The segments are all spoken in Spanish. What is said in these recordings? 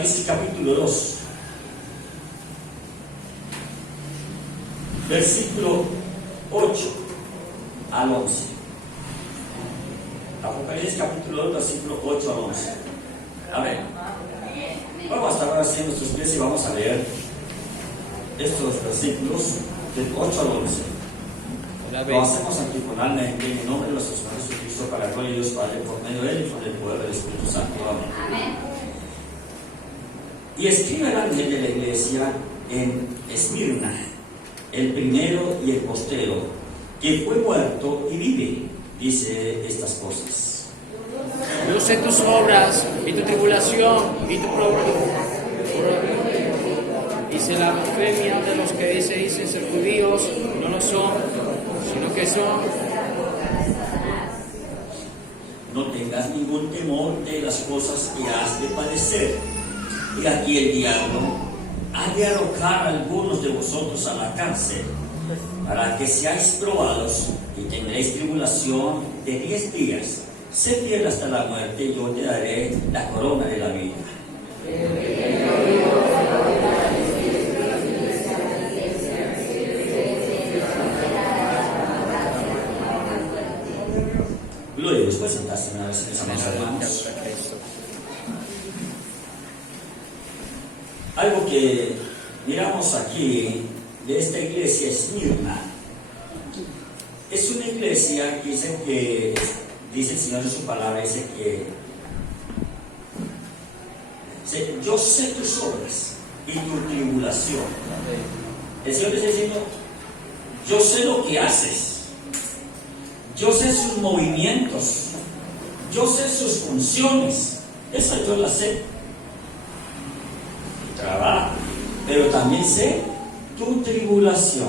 Apocalipsis capítulo 2, versículo 8 al 11. Apocalipsis capítulo 2, versículo 8 al 11. Amén. Vamos a estar ahora así en nuestros pies y vamos a leer estos versículos del 8 al 11. Lo hacemos aquí con alma en el nombre de nuestro Señor Jesucristo, para la gloria de Dios Padre, por medio de Él y por el poder del Espíritu Santo. Amén. Y escribe al ángel de la iglesia en Esmirna, el primero y el postero, que fue muerto y vive, dice estas cosas. Yo sé tus obras y tu tribulación y tu dice la blasfemia de los que dicen ser judíos, no lo son, sino que son. No tengas ningún temor de las cosas que has de padecer. Y aquí el diablo ha de arrojar a algunos de vosotros a la cárcel, para que seáis probados y tendréis tribulación de 10 días. Sé fiel hasta la muerte, y yo te daré la corona de la vida. Gloria a Dios. Puedes sentarse una vez, mis amados hermanos. Algo que miramos aquí de esta iglesia Esmirna es una iglesia que dice el Señor en su palabra, dice yo sé tus obras y tu tribulación. El Señor está diciendo, yo sé lo que haces, yo sé sus movimientos, yo sé sus funciones, esa yo la sé. Trabajo, pero también sé tu tribulación.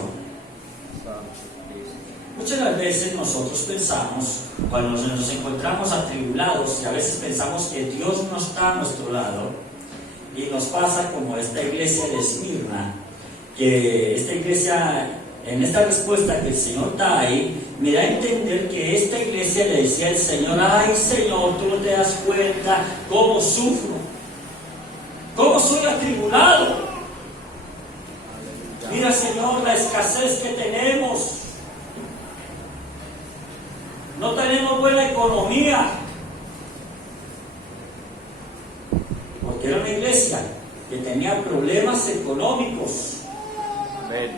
Muchas de las veces nosotros pensamos, cuando nos encontramos atribulados, y a veces pensamos que Dios no está a nuestro lado, y nos pasa como esta iglesia de Esmirna, que esta iglesia, en esta respuesta que el Señor da ahí, me da a entender que esta iglesia le decía al Señor, ay Señor, tú no te das cuenta cómo sufro, cómo soy atribulado. Mira, Señor, la escasez que tenemos. No tenemos buena economía. Porque era una iglesia que tenía problemas económicos. Amén.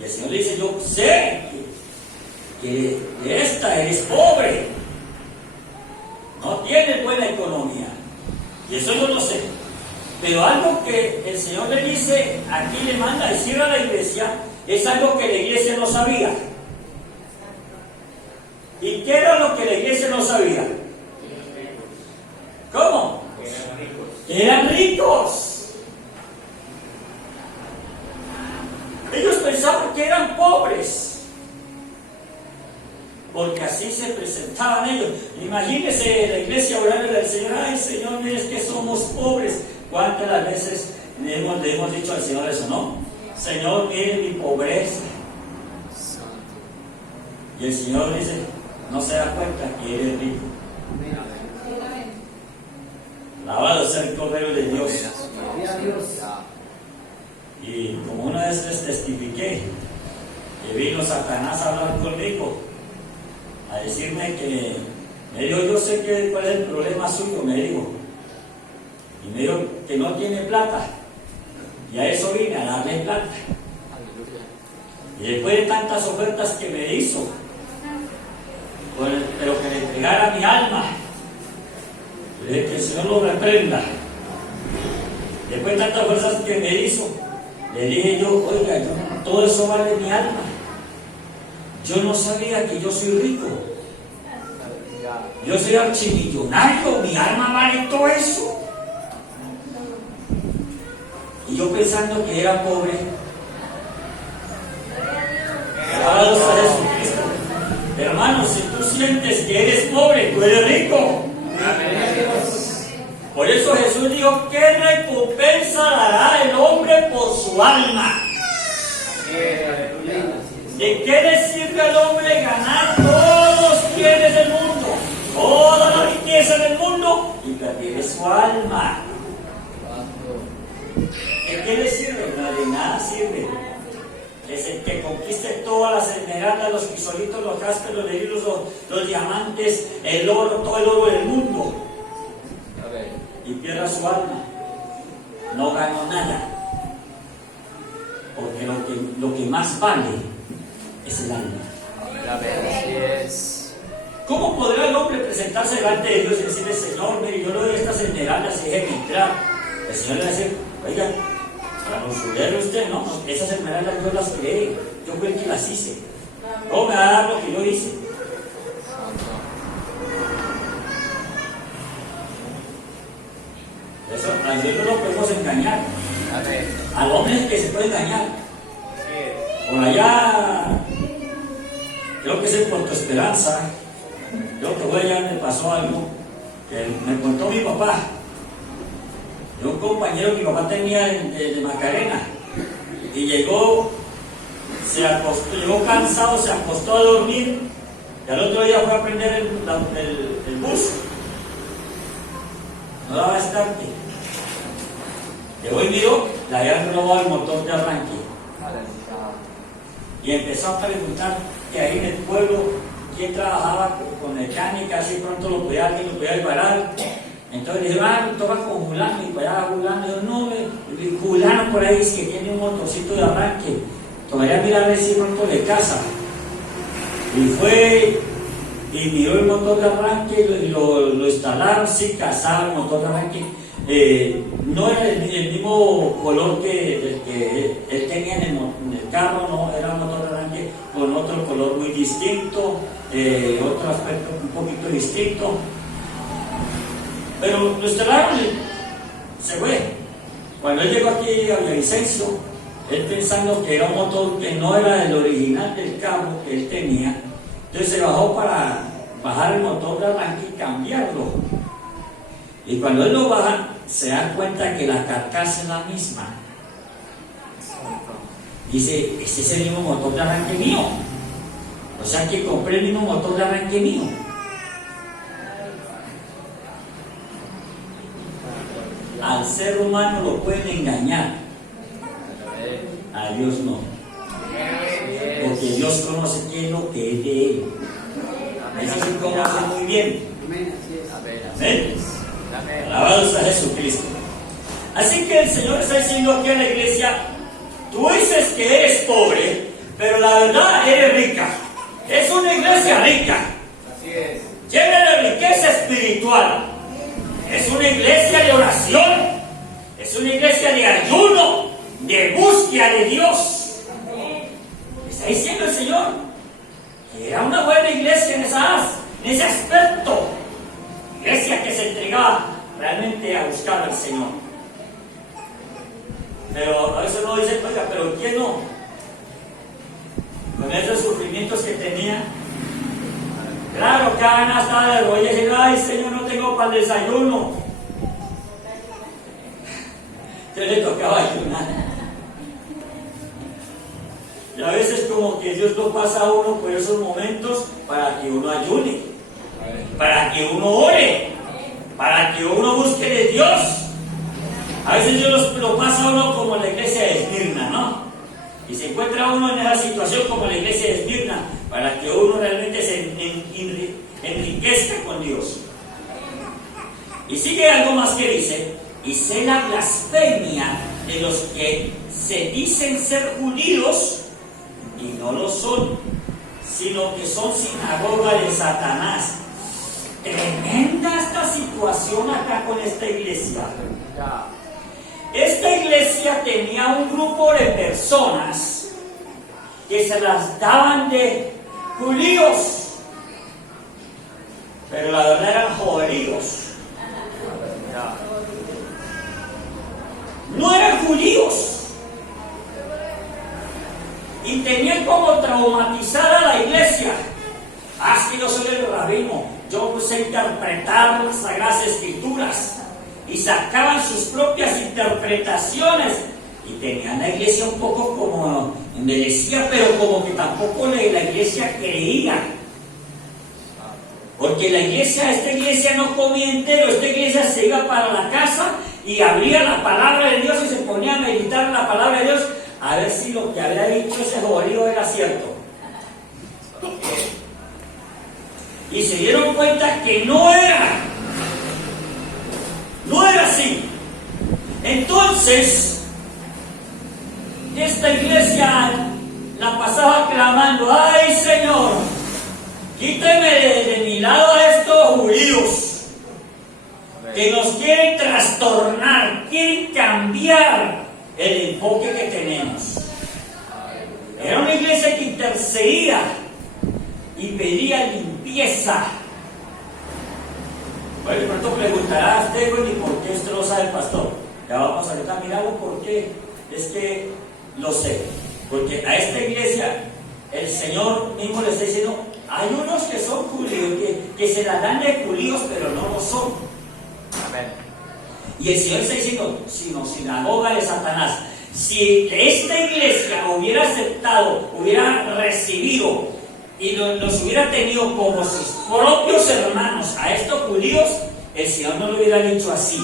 Y el Señor le dice, yo sé que de esta eres pobre. No tienes buena economía. Y eso yo lo sé. Pero algo que el Señor le dice, aquí le manda a decir a la iglesia, es algo que la iglesia no sabía. ¿Y qué era lo que la iglesia no sabía? ¿Cómo? Eran ricos. Ellos pensaban que eran pobres, porque así se presentaban ellos. Imagínense la iglesia orando al Señor, ay Señor, mira, es que somos pobres. ¿Cuántas las veces le hemos dicho al Señor eso, no? Señor, mire mi pobreza. Y el Señor dice, no se da cuenta que eres rico. Alabado sea el Cordero de Dios. Y como una vez les testifiqué, que vino Satanás a hablar conmigo, a decirme que, me dijo, yo sé cuál es el problema suyo, me dijo. Y me dijo que no tiene plata. Y a eso vine, a darle plata. Y después de tantas ofertas que me hizo, pero que le entregara mi alma, le dije que el Señor lo reprenda. Después de tantas ofertas que me hizo, le dije yo, oiga, todo eso vale mi alma. Yo no sabía que yo soy rico. Yo soy archimillonario, mi alma vale todo eso. Y yo pensando que era pobre. Alabado sea Jesucristo. Hermano, si tú sientes que eres pobre, tú eres rico. Por eso Jesús dijo, ¿qué recompensa dará el hombre por su alma? ¿De qué le sirve al hombre ganar todos los bienes del mundo, toda la riqueza del mundo, y perder su alma? esmeraldas, los crisolitos, los jaspes, los berylos, los diamantes, el oro, todo el oro del mundo, y pierda su alma, no ganó nada, porque lo que más vale es el alma. Así es. ¿Cómo podrá el hombre presentarse delante de Dios y decirle, Señor, mire, yo le doy estas esmeraldas y déjeme entrar? El Señor le va a decir, oiga, para usurarle usted, no, esas esmeraldas yo las creé, yo fui el que las hice. ¿Cómo me va a dar lo que yo hice? Eso, a Dios no lo podemos engañar. Al hombre es el que se puede engañar. Por allá, creo que es en Puerto Esperanza, creo que allá me pasó algo que me contó mi papá. De un compañero que mi papá tenía de Macarena, y llegó cansado, se acostó a dormir, y al otro día fue a prender el bus. No daba estarte. Llegó y miró, le habían robado el motor de arranque. Y empezó a preguntar que ahí en el pueblo quién trabajaba con mecánica, así pronto alguien lo podía reparar. Entonces le dijeron, toca con Julano, y para allá Julano, yo no, Julano por ahí dice que tiene un motorcito de arranque, todavía mirar a ver si pronto le casa. Y fue y miró el motor de arranque y lo instalaron, sí, casaba el motor de arranque. No era el mismo color que el que él tenía en el carro, no, era un motor de arranque con otro color muy distinto, otro aspecto un poquito distinto. Pero lo instalaron y se fue. Cuando él llegó aquí a Villavicencio, él pensando que era un motor que no era el original del carro que él tenía, entonces se bajó para bajar el motor de arranque y cambiarlo. Y cuando él lo baja, se da cuenta que la carcasa es la misma. Dice, ese es el mismo motor de arranque mío. O sea que compré el mismo motor de arranque mío. Al ser humano lo pueden engañar, a Dios no, porque Dios conoce qué es lo que es de Él. Eso sí conoce muy bien. Amén. Alabado sea Jesucristo. Así que el Señor está diciendo aquí a la iglesia, tú dices que eres pobre, pero la verdad eres rica. Es una iglesia rica, llena de riqueza espiritual. Es una iglesia de oración, es una iglesia de ayuno, de búsqueda de Dios. Está diciendo el Señor que era una buena iglesia en ese aspecto. Iglesia que se entregaba realmente a buscar al Señor. Pero a veces uno dice, oiga, pero ¿quién no? Con esos sufrimientos que tenía. Claro, cada una estaba de rodillas y dice, ay Señor, no tengo para el desayuno. Entonces le tocaba ayunar. Y a veces como que Dios lo pasa a uno por esos momentos para que uno ayune, para que uno ore, para que uno busque de Dios. A veces Dios lo pasa a uno como la iglesia de Esmirna, ¿no? Y se encuentra uno en esa situación como la iglesia de Esmirna, para que uno realmente se enriquezca con Dios. Y sigue algo más que dice, y sé la blasfemia de los que se dicen ser judíos y no lo son, sino que son sinagoga de Satanás. Tremenda esta situación acá con esta iglesia. Esta iglesia tenía un grupo de personas que se las daban de judíos, pero la verdad eran judíos. No eran judíos. Y tenían como traumatizada a la iglesia. Ah, es que yo soy el rabino, yo sé interpretar las Sagradas Escrituras. Y sacaban sus propias interpretaciones. Y tenían la iglesia un poco como envilecida, pero como que tampoco la iglesia creía. Porque esta iglesia no comía entero, esta iglesia se iba para la casa y abría la palabra de Dios y se ponía a meditar la palabra de Dios, a ver si lo que había dicho ese judío era cierto. y se dieron cuenta que no era así. Entonces, esta iglesia la pasaba clamando: ¡ay, Señor, quíteme de mi lado a estos judíos que nos quieren trastornar, quieren cambiar el enfoque que tenemos! Era una iglesia que intercedía y pedía limpieza. Bueno, de pronto preguntará usted: bueno, ¿y por qué esto lo sabe el pastor? Ya vamos a mirarlo. ¿Por qué? Es que lo sé. Porque a esta iglesia el Señor mismo le está diciendo: hay unos que son judíos, que se la dan de judíos, pero no lo son. Amén. Y el Señor está diciendo: sino sinagoga de Satanás. Si esta iglesia hubiera aceptado, hubiera recibido y los hubiera tenido como sus propios hermanos a estos judíos, el Señor no lo hubiera dicho así.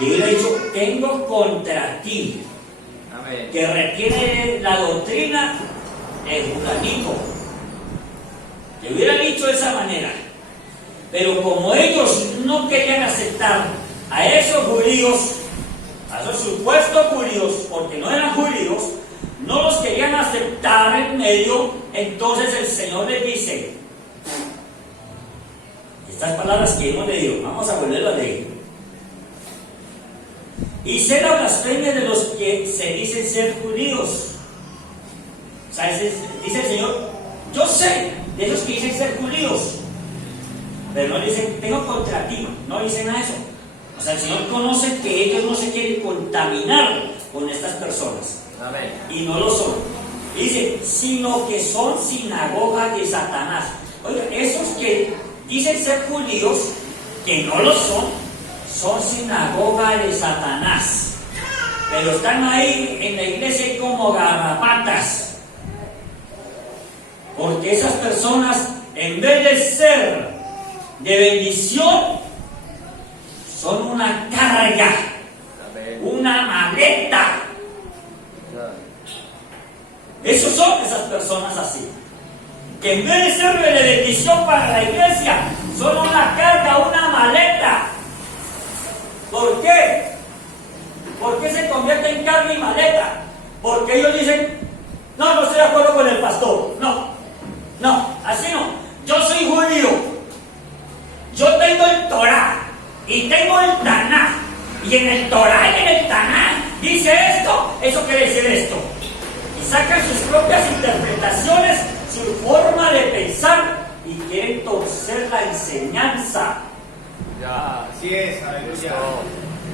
Le hubiera dicho: tengo contra ti, amén, que retiene la doctrina del judaísmo. Le hubiera dicho de esa manera. Pero como ellos no querían aceptar a esos judíos, a esos supuestos judíos, porque no eran judíos, no los querían aceptar en medio, entonces el Señor les dice estas palabras que hemos leído. Vamos a volverlo a leer. Y sé la blasfemia de los que se dicen ser judíos. O sea, dice el Señor: yo sé de esos que dicen ser judíos, pero no dicen tengo contra ti, no dicen a eso. O sea, el Señor conoce que ellos no se quieren contaminar con estas personas. Amén. Y no lo son. Y dice: sino que son sinagoga de Satanás. Oiga, esos que dicen ser judíos, que no lo son sinagoga de Satanás. Pero están ahí en la iglesia como garrapatas. Porque esas personas, en vez de ser de bendición, son una carga, una maleta. Esos son esas personas así, que en vez de ser de bendición para la iglesia, son una carga, una maleta. ¿Por qué? ¿Por qué se convierte en carga y maleta? Porque ellos dicen: no estoy de acuerdo con el pastor. No, así no. Yo soy judío. Yo tengo el Torá y tengo el Tanaj. Y en el Torá y en el Tanaj dice esto, eso quiere decir esto. Y sacan sus propias interpretaciones, su forma de pensar, y quieren torcer la enseñanza. Ya, así es, aleluya.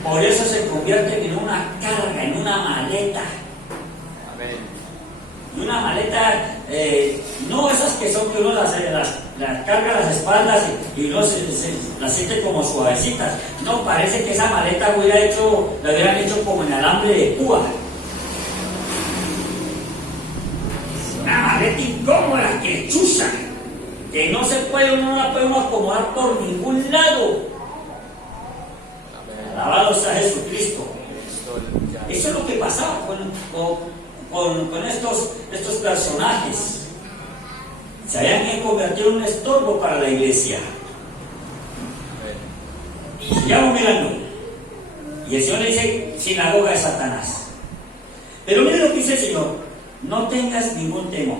Por eso se convierten en una carga, en una maleta. Amén. Y una maleta, no esas que son que uno las carga a las espaldas y uno las siente como suavecitas. No, parece que esa maleta la hubieran hecho como en alambre de púa. Una maleta incómoda, que chuza, que no se puede, uno no la podemos acomodar por ningún lado. Alabado sea Jesucristo. Eso es lo que pasaba con estos personajes. Se habían convertido en un estorbo para la iglesia. Sigamos mirando. Y el Señor le dice: sinagoga de Satanás. Pero mire lo que dice el Señor: no tengas ningún temor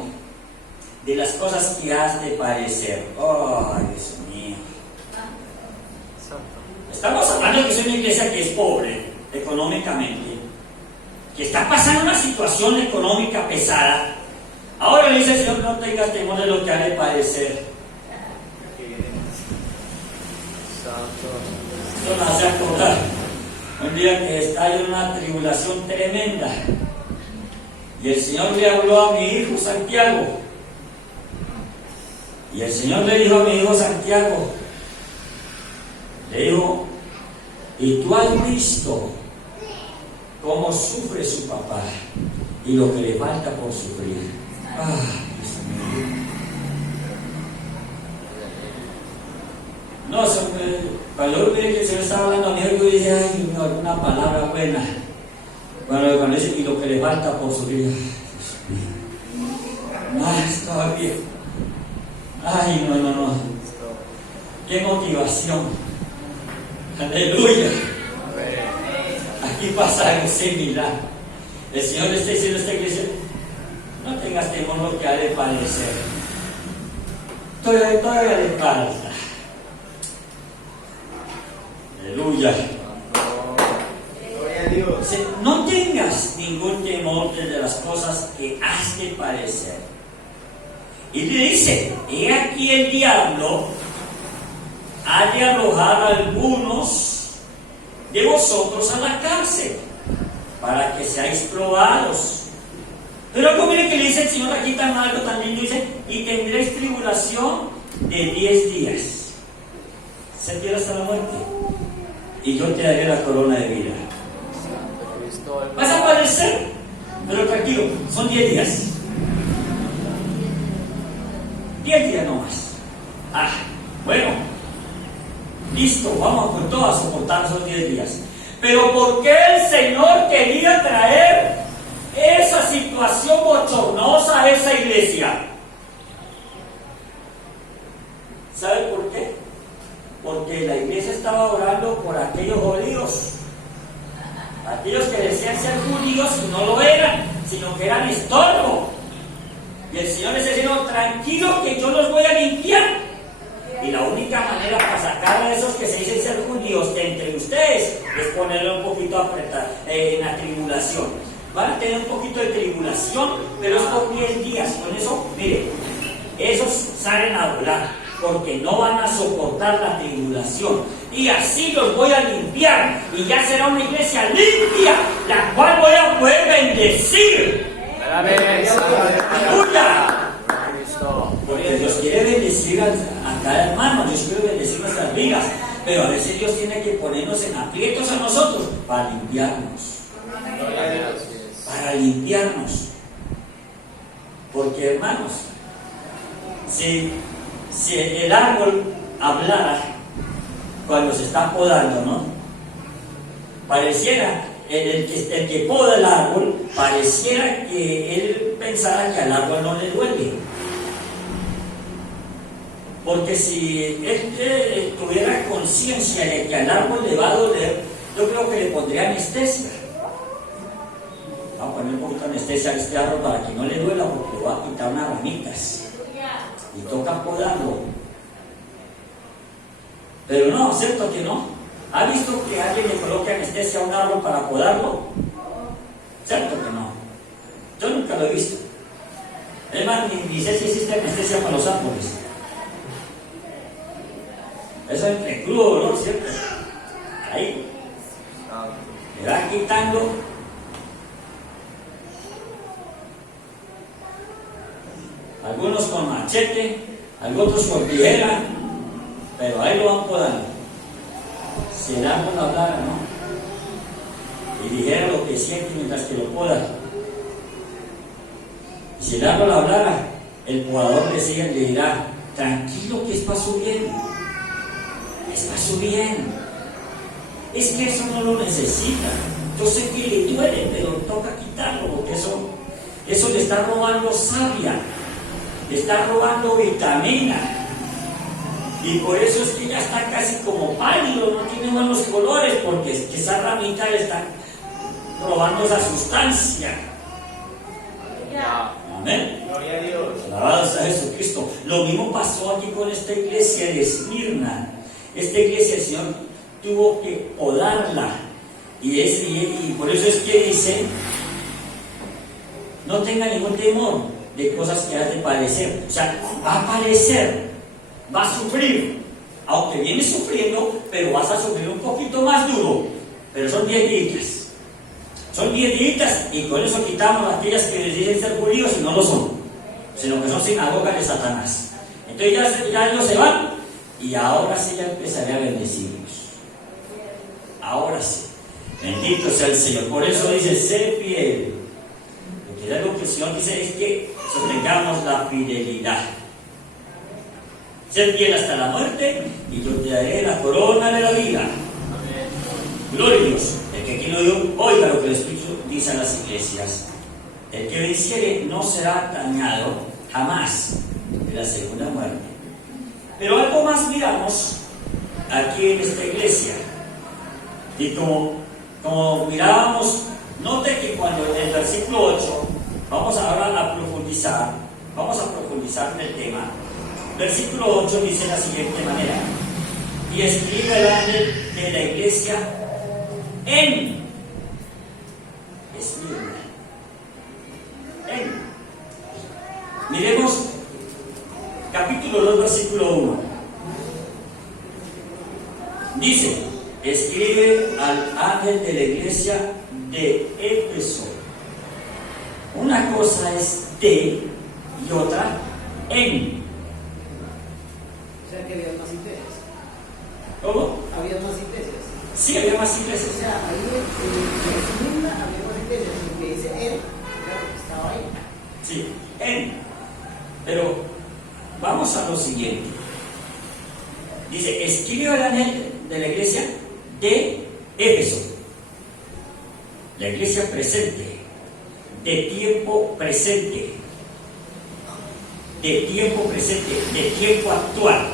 de las cosas que has de padecer. Oh, Dios mío. Estamos hablando de que es una iglesia que es pobre económicamente, que está pasando una situación económica pesada. Ahora le dice el Señor: no tengas temor de lo que ha de padecer. Esto me hace acordar un día que estaba en una tribulación tremenda, y el Señor le habló a mi hijo Santiago, y el Señor le dijo a mi hijo Santiago, le dijo: y tú has visto cómo sufre su papá y lo que le falta por sufrir. No, cuando yo vi que el Señor estaba hablando a mí, yo dije: ay, Señor, una palabra buena. Cuando dice: y lo que le falta por sufrir. Estaba bien. Ay, no. Qué motivación. Aleluya. Aquí pasa algo similar. El Señor le está diciendo a esta iglesia: no tengas temor lo que ha de padecer. Todavía le falta. Aleluya. Gloria a Dios. No tengas ningún temor de las cosas que has de padecer. Y le dice: he aquí el diablo ha de arrojar a algunos de vosotros a la cárcel, para que seáis probados. Pero luego mire que le dice el Señor aquí tan algo también, dice: y tendréis tribulación de 10 días. Sentir hasta la muerte. Y yo te daré la corona de vida. Vas a padecer, pero tranquilo, son 10 días. 10 días no más. Bueno, listo, vamos con todo a soportar esos 10 días. Pero ¿por qué el Señor quería traer esa situación bochornosa a esa iglesia? ¿Sabe por qué? Porque la iglesia estaba orando por aquellos judíos, aquellos que decían ser judíos y no lo eran, sino que eran estorbo. Y el Señor les decía: tranquilo, que yo los voy a limpiar. Y la única manera para sacar a esos que se dicen ser judíos de entre ustedes es ponerle un poquito a apretar en la tribulación. Van a tener un poquito de tribulación, pero es por 10 días. Con eso, mire, esos salen a volar, porque no van a soportar la tribulación. Y así los voy a limpiar, y ya será una iglesia limpia, la cual voy a poder bendecir. ¡Aleluya! Porque Dios quiere bendecir a cada hermano, Dios quiere bendecir nuestras vidas, pero a veces Dios tiene que ponernos en aprietos a nosotros para limpiarnos. Para limpiarnos. Porque, hermanos, si el árbol hablara cuando se está podando, ¿no? Pareciera, el que poda el árbol, pareciera que él pensara que al árbol no le duele. Porque si él tuviera conciencia de que al árbol le va a doler, yo creo que le pondría anestesia. Vamos a poner un poquito de anestesia a este árbol para que no le duela, porque le va a quitar unas ramitas. Y toca podarlo. Pero no, ¿cierto que no? ¿Ha visto que alguien le coloque anestesia a un árbol para podarlo? ¿Cierto que no? Yo nunca lo he visto. Es más, ni sé si existe anestesia para los árboles. Eso es entre crudo, ¿no? ¿Cierto? Ahí. Le va quitando. Algunos con machete, algunos con tijera, pero ahí lo van podando. Si el árbol hablara, ¿no? Y dijera lo que siente mientras que lo poda. Y si el árbol hablara, el podador le dirá: tranquilo, que es para su bien. Es para su bien. Es que eso no lo necesita. Yo sé que le duele, pero toca quitarlo, porque eso le está robando savia, le está robando vitamina. Y por eso es que ya está casi como pálido, no tiene buenos colores, porque es que esa ramita le está robando esa sustancia. Amén. Gloria a Dios. Alabados a Jesucristo. Lo mismo pasó aquí con esta iglesia de Esmirna. Esta iglesia el Señor tuvo que podarla. Y por eso es que dice: no tenga ningún temor de cosas que has de padecer. O sea, va a padecer, va a sufrir. Aunque viene sufriendo, pero vas a sufrir un poquito más duro. Pero son 10 días. Son 10 días, y con eso quitamos aquellas que les dicen ser judíos y no lo son, sino que son sinagogas de Satanás. Entonces ya ellos se van. Y ahora sí ya empezaré a bendecirlos. Ahora sí. Bendito sea el Señor. Por eso dice: sé fiel. Porque algo que el Señor dice es que sostengamos la fidelidad. Ser fiel hasta la muerte, y yo te daré la corona de la vida. Amén. Gloria a Dios. El que aquí lo dio, oiga lo que el Espíritu dice a las iglesias: el que venciere no será dañado jamás de la segunda muerte. Pero algo más miramos aquí en esta iglesia. Y como mirábamos, note que cuando en el versículo 8, vamos ahora a profundizar en el tema. Versículo 8 dice de la siguiente manera: y escribe el ángel de la iglesia en Esmirna. Miremos capítulo 2, versículo 1. Dice: escribe al ángel de la iglesia de Éfeso. Una cosa es de y otra en. O sea que había más iglesias. ¿Cómo? Había más iglesias. Sí, había más iglesias. O sea, ahí en Esmirna había más iglesias. Lo que dice él, claro, estaba ahí. Sí, en. Pero vamos a lo siguiente. Dice: escribe al ángel de la iglesia de Éfeso. La iglesia presente, de tiempo presente, de tiempo actual.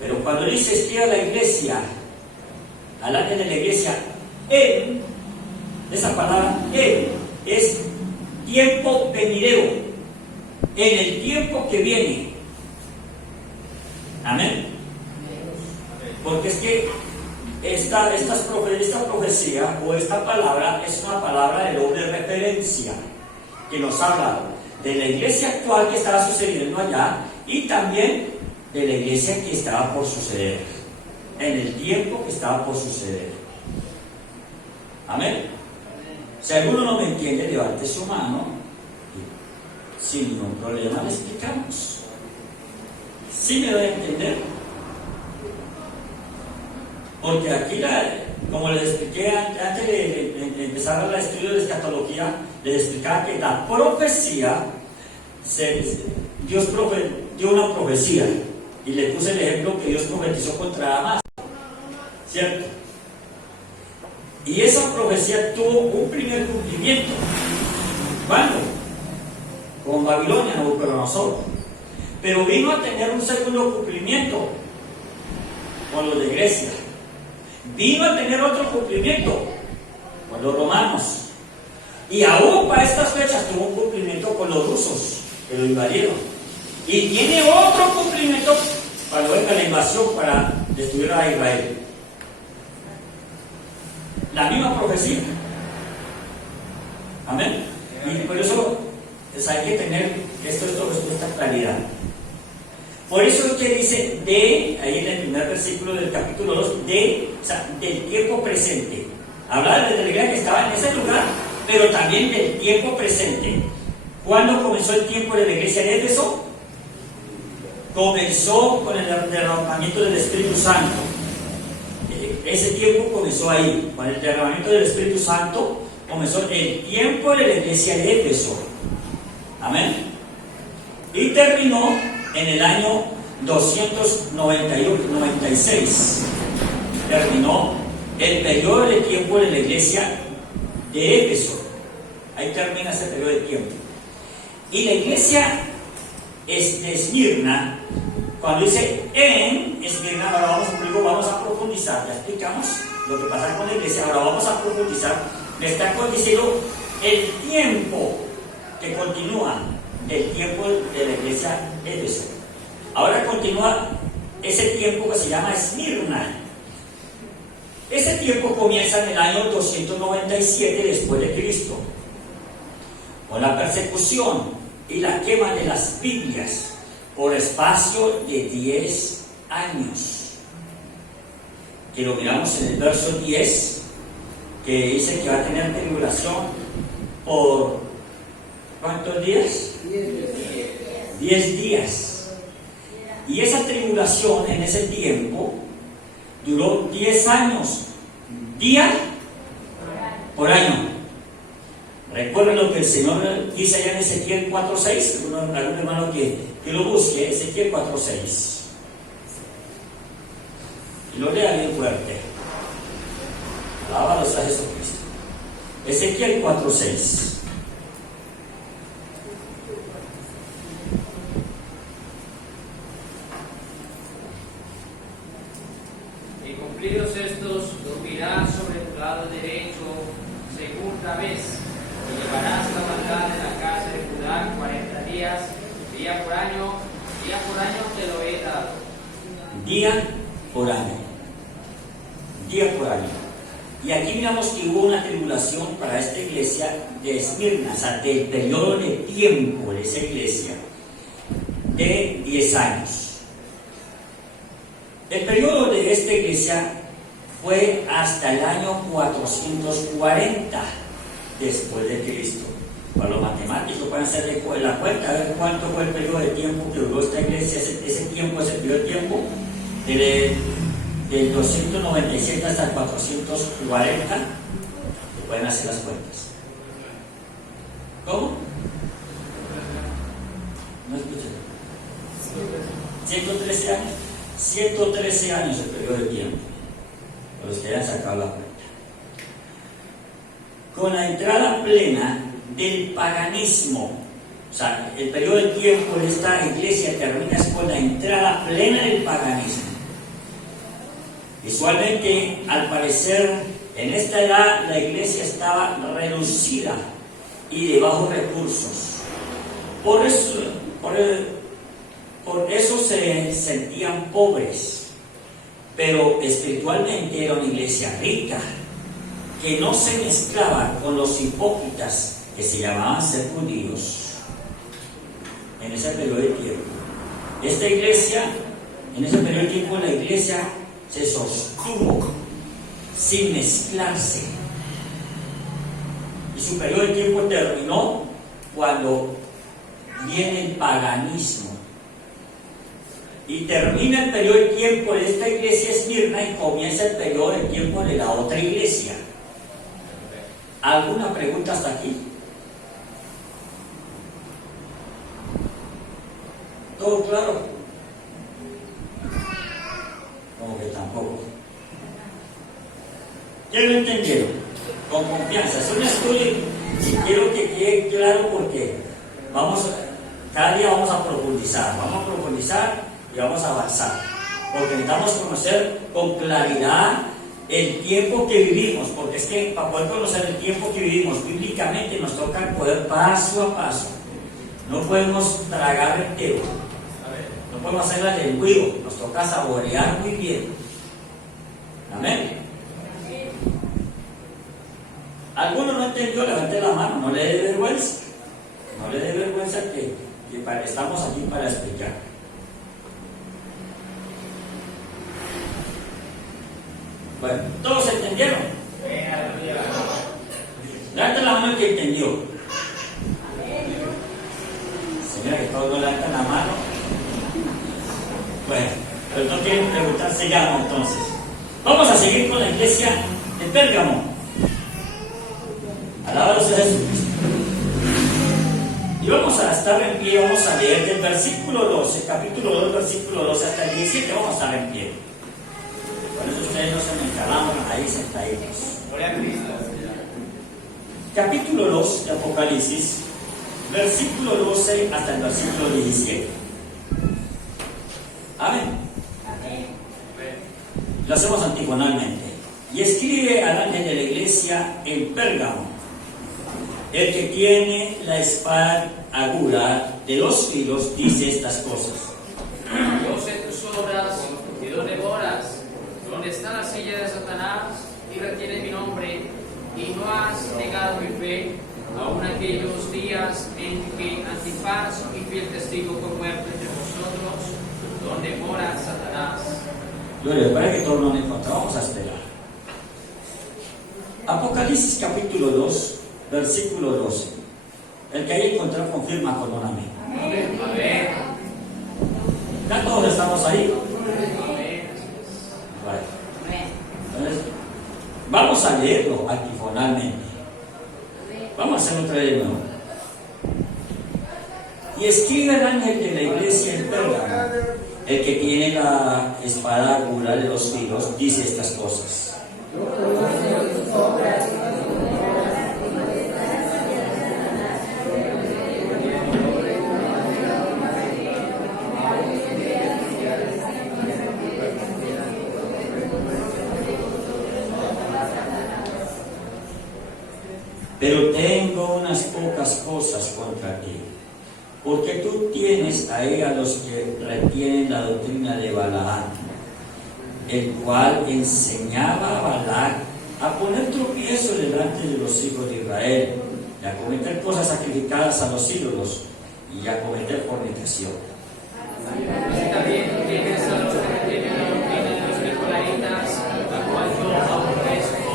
Pero cuando dice escribe a la iglesia, al ángel de la iglesia, él, esa palabra él, es tiempo venidero, en el tiempo que viene. Amén. Porque es que esta profecía o esta palabra es una palabra de doble referencia que nos habla de la iglesia actual que estaba sucediendo allá y también de la iglesia que estaba por suceder, en el tiempo que estaba por suceder. Amén. Si alguno no me entiende, levante su mano y sin ningún problema le explicamos. ¿Sí me doy a entender? Porque aquí, como les expliqué antes de empezar el estudio de escatología, les explicaba que la profecía, Dios dio una profecía, y le puse el ejemplo que Dios profetizó contra Damasco, ¿cierto? Y esa profecía tuvo un primer cumplimiento. ¿Cuándo? Con Babilonia, Nabucodonosor. Pero vino a tener un segundo cumplimiento con los de Grecia. Vino a tener otro cumplimiento con los romanos. Y aún para estas fechas tuvo un cumplimiento con los rusos, que lo invadieron. Y tiene otro cumplimiento cuando venga la invasión para destruir a Israel. La misma profecía. Amén. Y por eso hay que tener esta claridad. Por eso es que dice de, ahí en el primer versículo del capítulo 2, del tiempo presente. Hablaba de la iglesia que estaba en ese lugar, pero también del tiempo presente. ¿Cuándo comenzó el tiempo de la iglesia de Éfeso? Comenzó con el derramamiento del Espíritu Santo. Ese tiempo comenzó ahí, con el derramamiento del Espíritu Santo comenzó el tiempo de la iglesia de Éfeso. Amén. Y terminó en el año 296. Terminó el periodo de tiempo de la iglesia de Éfeso. Ahí termina ese periodo de tiempo. Y la iglesia de Esmirna, cuando dice en Esmirna, ahora vamos a profundizar. Ya explicamos lo que pasa con la iglesia, ahora vamos a profundizar. Me está diciendo el tiempo que continúa del tiempo de la iglesia de Éfeso. Ahora continúa ese tiempo que se llama Esmirna. Ese tiempo comienza en el año 297 después de Cristo, con la persecución y la quema de las Biblias por espacio de 10 años. Que lo miramos en el verso 10, que dice que va a tener tribulación por ¿cuántos días? 10 días. Y esa tribulación en ese tiempo duró 10 años, día por año. Recuerden lo que el Señor dice allá en Ezequiel 4:6, algún hermano que lo busque, Ezequiel 4:6. Y lo lea bien fuerte. Alabado sea Jesucristo. Ezequiel 4:6. Cumplidos estos, dormirás sobre tu lado derecho segunda vez, y llevarás la maldad de la casa de Judá 40 días, día por año te lo he dado. Día por año. Día por año. Y aquí miramos que hubo una tribulación para esta iglesia de Esmirna, o sea, del periodo de tiempo de esa iglesia, de 10 años. El periodo de esta iglesia fue hasta el año 440 después de Cristo. Para los matemáticos pueden hacer la cuenta, a ver cuánto fue el periodo de tiempo que duró esta iglesia. Ese periodo de tiempo, del 297 hasta el 440, se pueden hacer las cuentas. ¿Cómo? No escuché. 113 años. 113 años el periodo de tiempo, para los que hayan sacado la cuenta. Con la entrada plena del paganismo, o sea, el periodo de tiempo de esta iglesia termina con la entrada plena del paganismo. Visualmente, al parecer, en esta edad la iglesia estaba reducida y de bajos recursos. Por eso se sentían pobres, pero espiritualmente era una iglesia rica, que no se mezclaba con los hipócritas que se llamaban ser judíos en ese periodo de tiempo. Esta iglesia, en ese periodo de tiempo, la iglesia se sostuvo sin mezclarse, y su periodo de tiempo terminó cuando viene el paganismo. Y termina el periodo de tiempo de esta iglesia Esmirna y comienza el periodo de tiempo de la otra iglesia. ¿Alguna pregunta hasta aquí? ¿Todo claro? Como que tampoco. ¿Ya lo entendieron? Con confianza. Es un estudio y quiero que quede claro porque cada día vamos a profundizar. Vamos a profundizar y vamos a avanzar, porque necesitamos conocer con claridad el tiempo que vivimos, porque es que para poder conocer el tiempo que vivimos bíblicamente nos toca poder paso a paso. No podemos tragar entero, no podemos hacer la del huevo, nos toca saborear muy bien. Amén. ¿Alguno no entendió? Levante la mano, no le dé vergüenza, no le dé vergüenza que estamos aquí para explicar. Bueno, ¿todos entendieron? Levanta la mano el que entendió. Señora, que todos no levantan la mano. Bueno, pero no quieren preguntar, sigamos entonces. Vamos a seguir con la iglesia de Pérgamo. Alabado sea Jesucristo. Y vamos a estar en pie, vamos a leer del versículo 12, capítulo 2, versículo 12 hasta el 17, vamos a estar en pie. Por eso ustedes no se me encalaban ahí sentaditos. Gloria a Cristo. Capítulo 2 de Apocalipsis, versículo 12 hasta el versículo 17. Amén. Lo hacemos antifonalmente. Y escribe al ángel de la iglesia en Pérgamo, el que tiene la espada aguda de 2 filos dice estas cosas. Yo sé tus obras y dónde moras, donde está la silla de Satanás, y retiene mi nombre, y no has negado mi fe, aun aquellos días en que Antipas, mi fiel testigo, fue muerto entre vosotros, donde mora Satanás. Gloria, para que todos nos encontramos, vamos a esperar. Apocalipsis capítulo 2, versículo 12. El que haya encontrado confirma con un amén. Amén. Amén. Ya todos estamos ahí. Amén. Bueno. Entonces, vamos a leerlo antifonalmente. Vamos a hacerlo otra vez de nuevo. Y escribe el ángel de la iglesia en Pérgamo, el que tiene la espada aguda de 2 filos, dice estas cosas. Pero tengo unas pocas cosas contra ti, porque tú tienes ahí a los que retienen la doctrina de Balaam, el cual enseñaba a Balac a poner tropiezo delante de los hijos de Israel, y a cometer cosas sacrificadas a los ídolos, y a cometer fornicación. Así también tú tienes a los que retienen la doctrina de los nicolaitas, la cual yo aborrezco.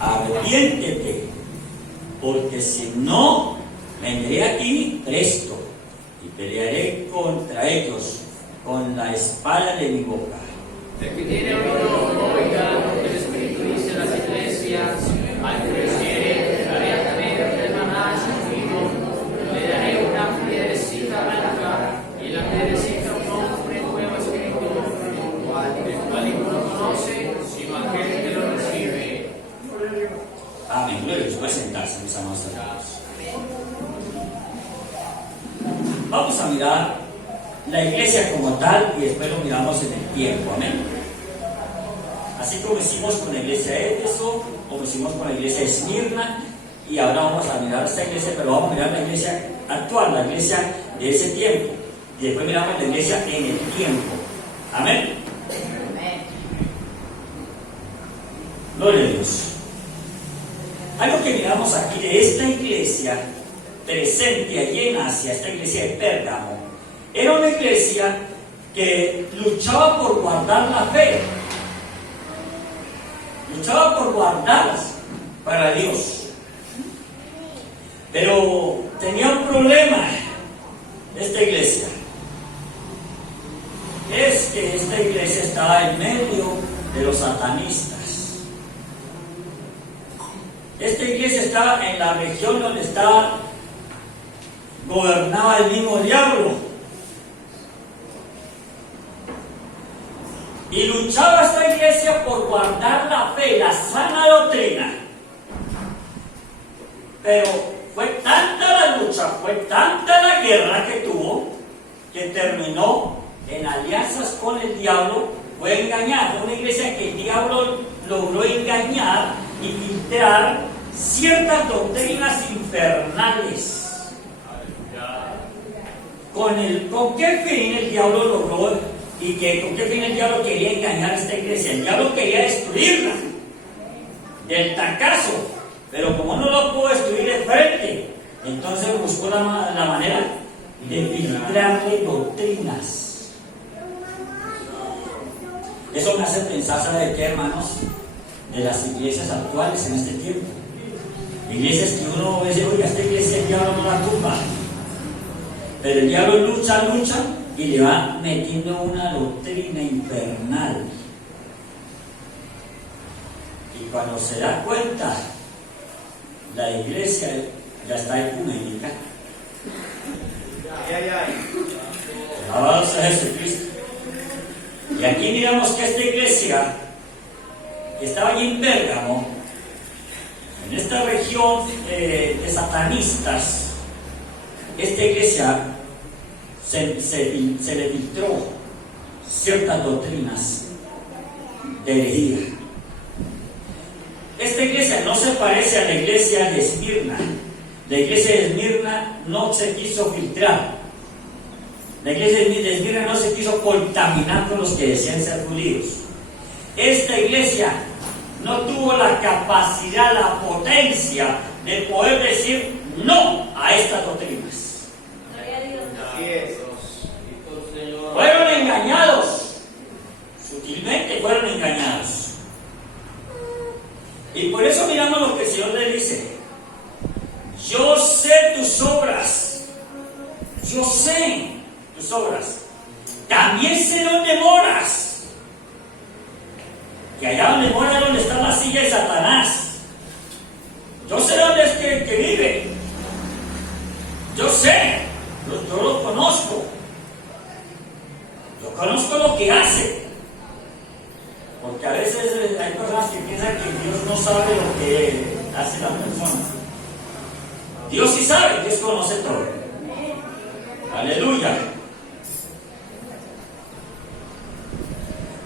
Arrepiéntete, porque si no, vendré aquí presto y pelearé contra ellos con la espada de mi boca. El que tiene oído, oiga lo que el Espíritu dice a las iglesias. Al que recibe, daré a comer del maná escondido, le daré una piedrecita blanca y en la piedrecita un nombre nuevo escrito, el cual ninguno conoce, sino aquel que lo recibe. Amén. Gloria a Dios. Puede sentarse, mis amados hermanos. Vamos a mirar la iglesia como tal y después lo miramos en el tiempo. Amén. Así como hicimos con la iglesia de Éfeso, como hicimos con la iglesia de Esmirna, y ahora vamos a mirar esta iglesia, pero vamos a mirar la iglesia actual, la iglesia de ese tiempo, y después miramos la iglesia en el tiempo. Amén. Gloria a Dios. Algo que miramos aquí de esta iglesia presente allí en Asia, esta iglesia de Pérgamo, era una iglesia que luchaba por guardar la fe, luchaba por guardarlas para Dios, pero tenía un problema esta iglesia. Es que esta iglesia estaba en medio de los satanistas. Esta iglesia estaba en la región donde gobernaba el mismo diablo. Y luchaba esta iglesia por guardar la fe, la sana doctrina. Pero fue tanta la lucha, fue tanta la guerra que tuvo, que terminó en alianzas con el diablo. Fue engañada, una iglesia que el diablo logró engañar y filtrar ciertas doctrinas infernales. ¿Con qué fin el diablo logró con qué fin el diablo quería engañar a esta iglesia? El diablo quería destruirla del tacazo, pero como no lo pudo destruir de frente, entonces buscó la manera de filtrarle doctrinas. Eso me hace pensar, ¿sabe de qué, hermanos? De las iglesias actuales en este tiempo. Iglesias que uno dice, oiga, esta iglesia el diablo no la tumba. Pero el diablo lucha y le va metiendo una doctrina infernal. Y cuando se da cuenta, la iglesia ya está ecuménica. Alabado sea Jesucristo. Y aquí miramos que esta iglesia que estaba allí en Pérgamo, en esta región de satanistas, esta iglesia se le filtró ciertas doctrinas de herejía. Esta iglesia no se parece a la iglesia de Esmirna. La iglesia de Esmirna no se quiso filtrar. La iglesia de Esmirna no se quiso contaminar con los que decían ser judíos. Esta iglesia no tuvo la capacidad, la potencia de poder decir no a estas doctrinas. Fueron engañados, sutilmente fueron engañados. Y por eso miramos lo que el Señor le dice: yo sé tus obras, yo sé tus obras, también sé dónde moras, que allá donde mora es donde está la silla de Satanás. Yo sé dónde es que vive, yo sé, yo lo conozco. Yo conozco lo que hace, porque a veces hay personas que piensan que Dios no sabe lo que hace la persona. Dios sí sabe, Dios conoce todo. Aleluya.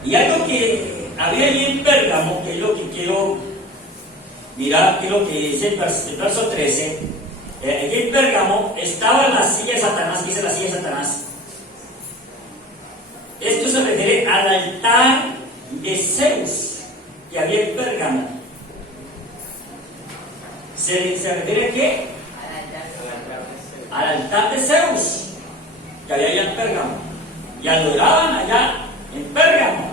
Y algo que había allí en Pérgamo, que es lo que quiero Mira aquí lo que dice el verso 13. Aquí en Pérgamo estaba la silla de Satanás. ¿Qué dice la silla de Satanás? Esto se refiere al altar de Zeus que había en Pérgamo. ¿Se refiere a qué? Al altar de Zeus que había allá en Pérgamo. Y adoraban allá en Pérgamo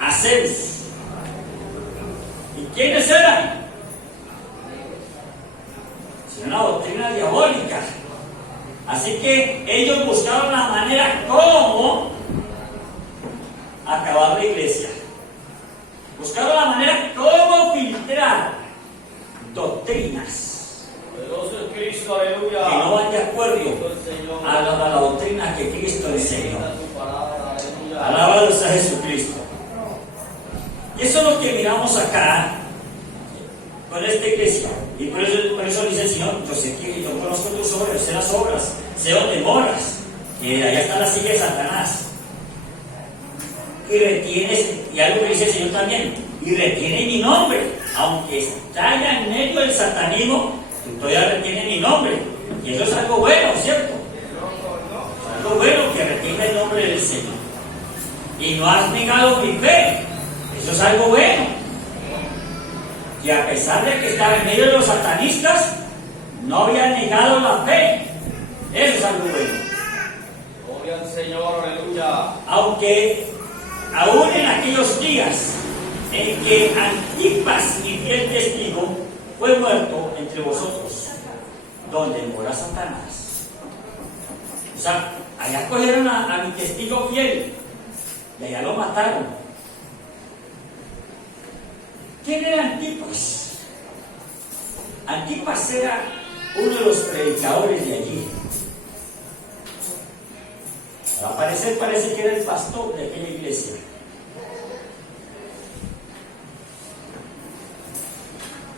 a Zeus. ¿Y quiénes eran? Es una doctrina diabólica. Así que ellos buscaron la manera cómo acabar la iglesia. Buscaron la manera cómo filtrar doctrinas Poderoso es Cristo, aleluya. que no van de acuerdo Señor. a la doctrina que Cristo enseñó. Tu palabra, aleluya. Alabado sea Jesucristo. Y eso es lo que miramos acá con esta iglesia. Y por eso dice el Señor: yo sé que yo conozco tus obras, sé las obras, sé dónde moras, que allá está la silla de Satanás. Y retienes, y algo que dice el Señor también, y retiene mi nombre, aunque está ya en medio del satanismo, tú todavía retienes mi nombre. Y eso es algo bueno, ¿cierto? Es algo bueno que retiene el nombre del Señor. Y no has negado mi fe. Eso es algo bueno. Y a pesar de que estaba en medio de los satanistas, no había negado la fe. Eso es algo bueno. Gloria al Señor, aleluya. Aunque aún en aquellos días en que Antipas, mi fiel testigo, fue muerto entre vosotros, donde mora Satanás. O sea, allá cogieron a mi testigo fiel y allá lo mataron. ¿Quién era Antipas? Antipas era uno de los predicadores de allí. Al parecer parece que era el pastor de aquella iglesia.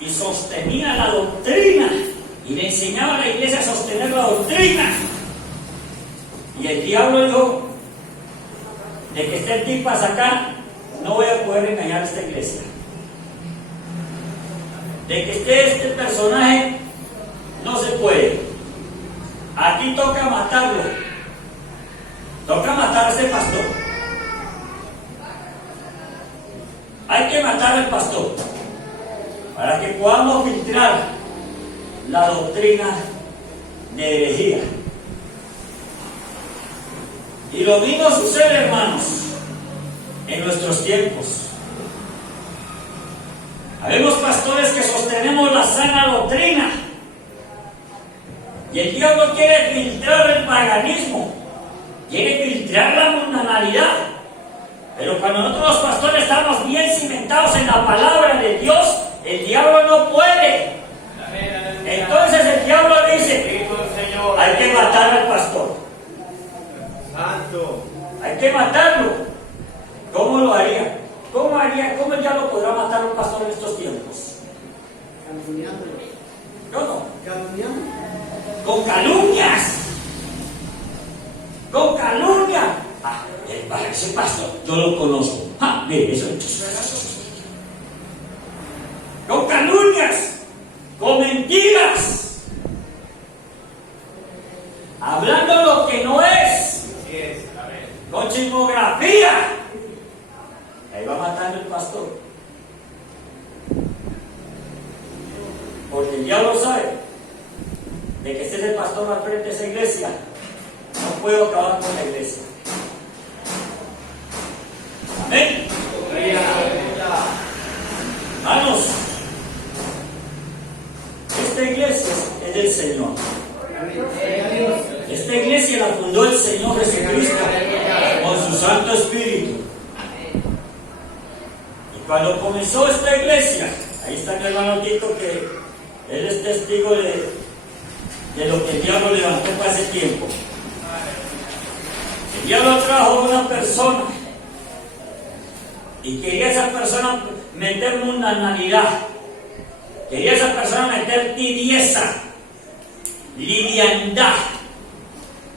Y sostenía la doctrina y le enseñaba a la iglesia a sostener la doctrina. Y el diablo dijo: de que esté Antipas acá, no voy a poder engañar a esta iglesia. De que esté este personaje, no se puede. Aquí toca matarlo. Toca matar a ese pastor. Hay que matar al pastor para que podamos filtrar la doctrina de herejía. Y lo mismo sucede, hermanos, en nuestros tiempos. Habemos pastores que sostenemos la sana doctrina y el diablo quiere filtrar el paganismo, quiere filtrar la mundanalidad. Pero cuando nosotros los pastores estamos bien cimentados en la palabra de Dios, el diablo no puede. Entonces el diablo dice: hay que matar al pastor. Santo. Hay que matarlo. ¿Cómo lo haría? ¿Cómo haría? ¿Cómo el diablo podrá matar a un pastor en estos tiempos? Calumniándolo. ¿Cómo? Calumniándolo. Con calumnias. Con calumnia. Ah, ese pastor, yo lo conozco. Ah, mire, eso. Con calumnias, con mentiras, hablando lo que no es, con chismografía. Ahí va matando el pastor. Porque el diablo sabe de que si es el pastor al frente de esa iglesia, no puedo acabar con la iglesia. Amén. Hermanos, esta iglesia es del Señor. Esta iglesia la fundó el Señor Jesucristo con su Santo Espíritu. Y cuando comenzó esta iglesia, ahí está mi hermano Tito, que él es testigo de lo que el diablo levantó para ese tiempo. El diablo trajo a una persona y quería esa persona meter mundanalidad, quería esa persona meter tibieza, liviandad,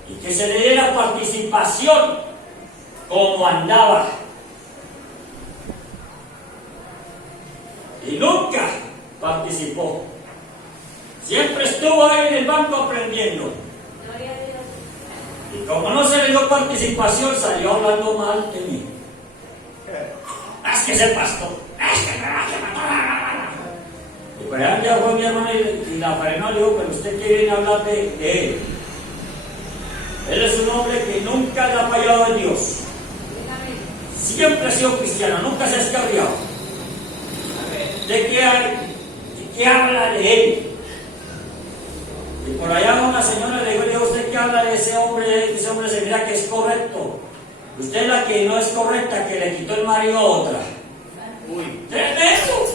y que se le diera participación como andaba. Y y nunca participó. Siempre estuvo ahí en el banco aprendiendo. Y como no se le dio participación, salió hablando mal de mí. Es que es el pastor. Es que y por allá ya fue mi hermano y la frenó, le dijo, pero usted quiere hablar de él. Él es un hombre que nunca le ha fallado en Dios. Siempre ha sido cristiano, nunca se ha escabiado. ¿De qué habla de él? Y por allá una señora le dijo, ¿usted qué habla de ese hombre? Ese hombre se mira que es correcto. Usted es la que no es correcta, que le quitó el marido a otra. Uy. ¡Tremendo!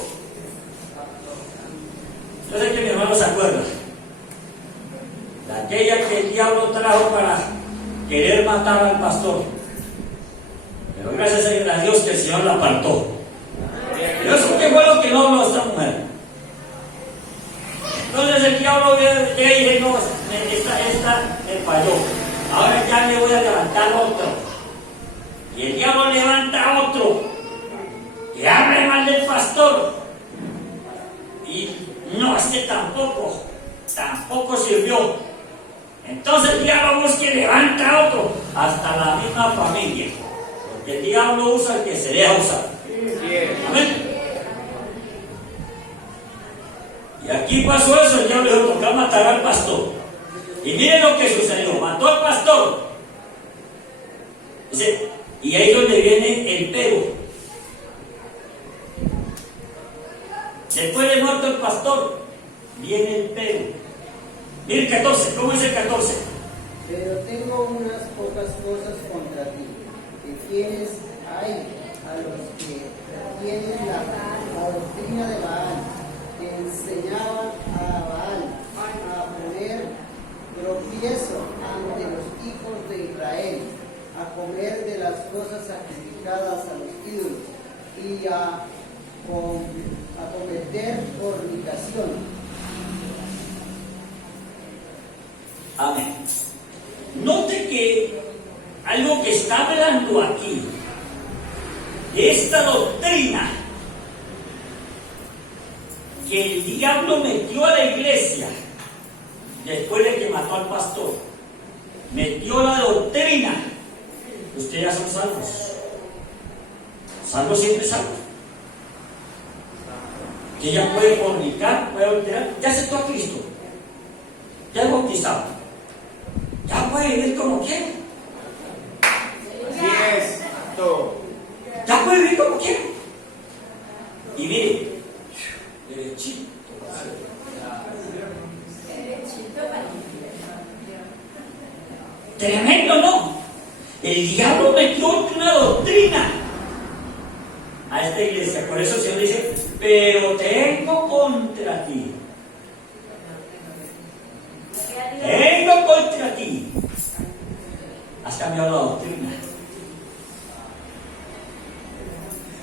Yo sé que mi hermano se acuerda. De aquella que el diablo trajo para querer matar al pastor. Pero gracias a Dios que el Señor la apartó. Pero eso que fue lo que no habló esta mujer. Entonces el diablo le dije, no, esta me falló. Ahora ya le voy a levantar otro. Y el diablo levanta otro. Que hable mal del pastor. Y no, tampoco sirvió. Entonces el diablo busca y levanta otro. Hasta la misma familia. Porque el diablo usa el que se deja usar. Amén. Y aquí pasó eso, el diablo le tocó matar al pastor. Y miren lo que sucedió, mató al pastor. Dice, y ahí es donde viene el pero. Después de muerto el pastor, viene el pero. Miren 14, ¿cómo dice el 14? Pero tengo unas pocas cosas contra ti, que tienes ahí a los que tienen la doctrina de Baal, que enseñaban a Baal a poner tropiezo ante los hijos de Israel, a comer de las cosas sacrificadas a los ídolos y a cometer fornicación. Amén. Note que algo que está hablando aquí, de esta doctrina que el diablo metió a la iglesia después de que mató al pastor, metió la doctrina. Ustedes ya son salvos. Salvos siempre salvos. Que ya puede fornicar, puede adulterar, ya aceptó a Cristo, ya es bautizado, ya puede vivir como quiera. Ya puede vivir como quiera. Y mire, derechito. Tremendo, ¿no? El diablo metió una doctrina a esta iglesia. Por eso el Señor dice, pero tengo contra ti. Tengo contra ti. Has cambiado la doctrina.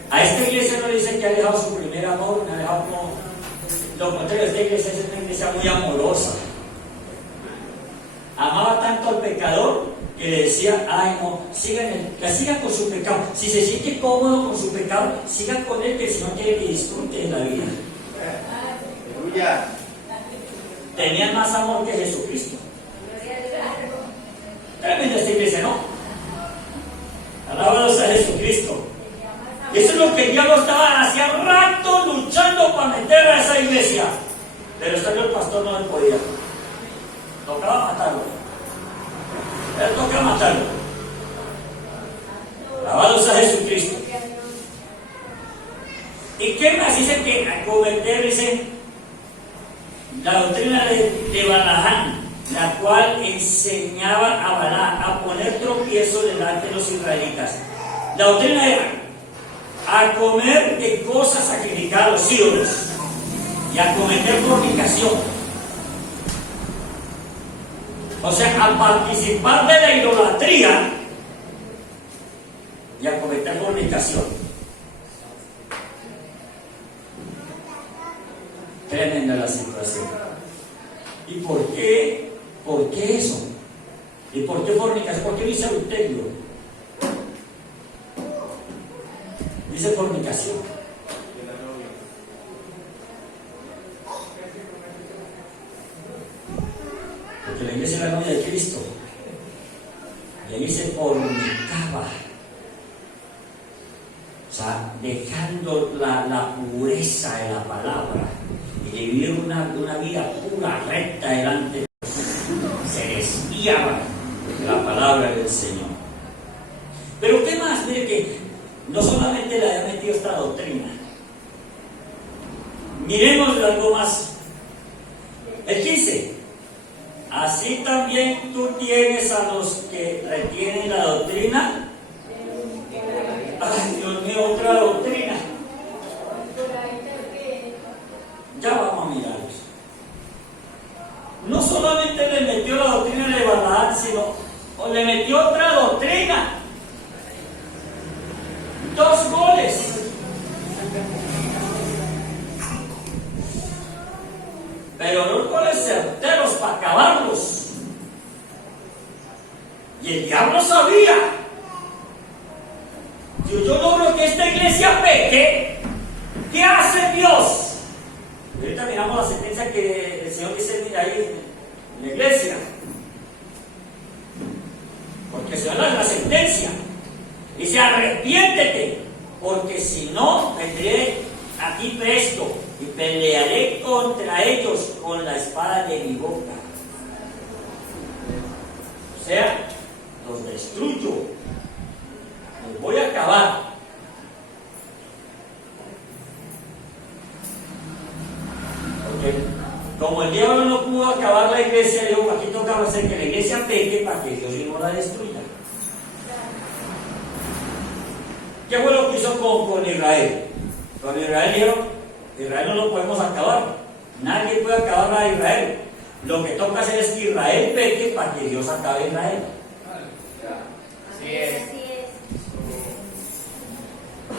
A esta iglesia no le dicen que ha dejado su primer amor, no ha dejado como... Lo contrario, esta iglesia es una iglesia muy amorosa. Amaba tanto al pecador que le decía, ay no, siga con su pecado. Si se siente cómodo con su pecado, siga con él, que el Señor quiere que disfrute de la vida. Aleluya. Tenían más amor que Jesucristo. Tremenda esta iglesia, ¿no? Alabados a Jesucristo. Eso es lo que el diablo estaba hacía rato luchando para meter a esa iglesia. Pero esta vez el pastor no le podía. Tocaba matarlo. Él toca matarlo. Alabados a Jesucristo. ¿Y qué más dice que a cometer? Dice la doctrina de Balaam, la cual enseñaba a Balaam a poner tropiezo delante de los israelitas. La doctrina era a comer de cosas sacrificadas a los ídolos y a cometer fornicación. O sea, a participar de la idolatría y a cometer fornicación. Tremenda la situación. ¿Y por qué? ¿Por qué eso? ¿Y por qué fornicación? ¿Por qué dice adulterio? Dice fornicación. fornicaba. O sea, dejando la pureza de la palabra y de vivir una vida pura, recta delante de Dios. Se desviaba de la palabra del Señor. Pero ¿qué más? Mire que no solamente le había metido esta doctrina. Miremos algo más. El 15. Así también tú tienes a los que retienen la doctrina. Ay, Dios mío, otra doctrina. Ya vamos a mirar eso. No solamente le metió la doctrina de Balaam, sino le metió otra doctrina. 2 goles. Pero 2 goles certeros para acabarlos. Y el diablo sabía. Si yo logro que esta iglesia peque, ¿qué hace Dios? Y ahorita miramos la sentencia que el Señor dice ahí en la iglesia. Porque el Señor da la sentencia. Dice, arrepiéntete, porque si no, vendré a ti presto y pelearé contra ellos con la espada de mi boca. O sea, los destruyo, los voy a acabar. Porque como el diablo no pudo acabar la iglesia, digo, aquí toca hacer que la iglesia peque para que Dios no la destruya. ¿Qué fue lo que hizo con Israel? Con Israel dijeron, Israel no lo podemos acabar. Nadie puede acabar a Israel. Lo que toca hacer es que Israel peque para que Dios acabe a Israel. Así es.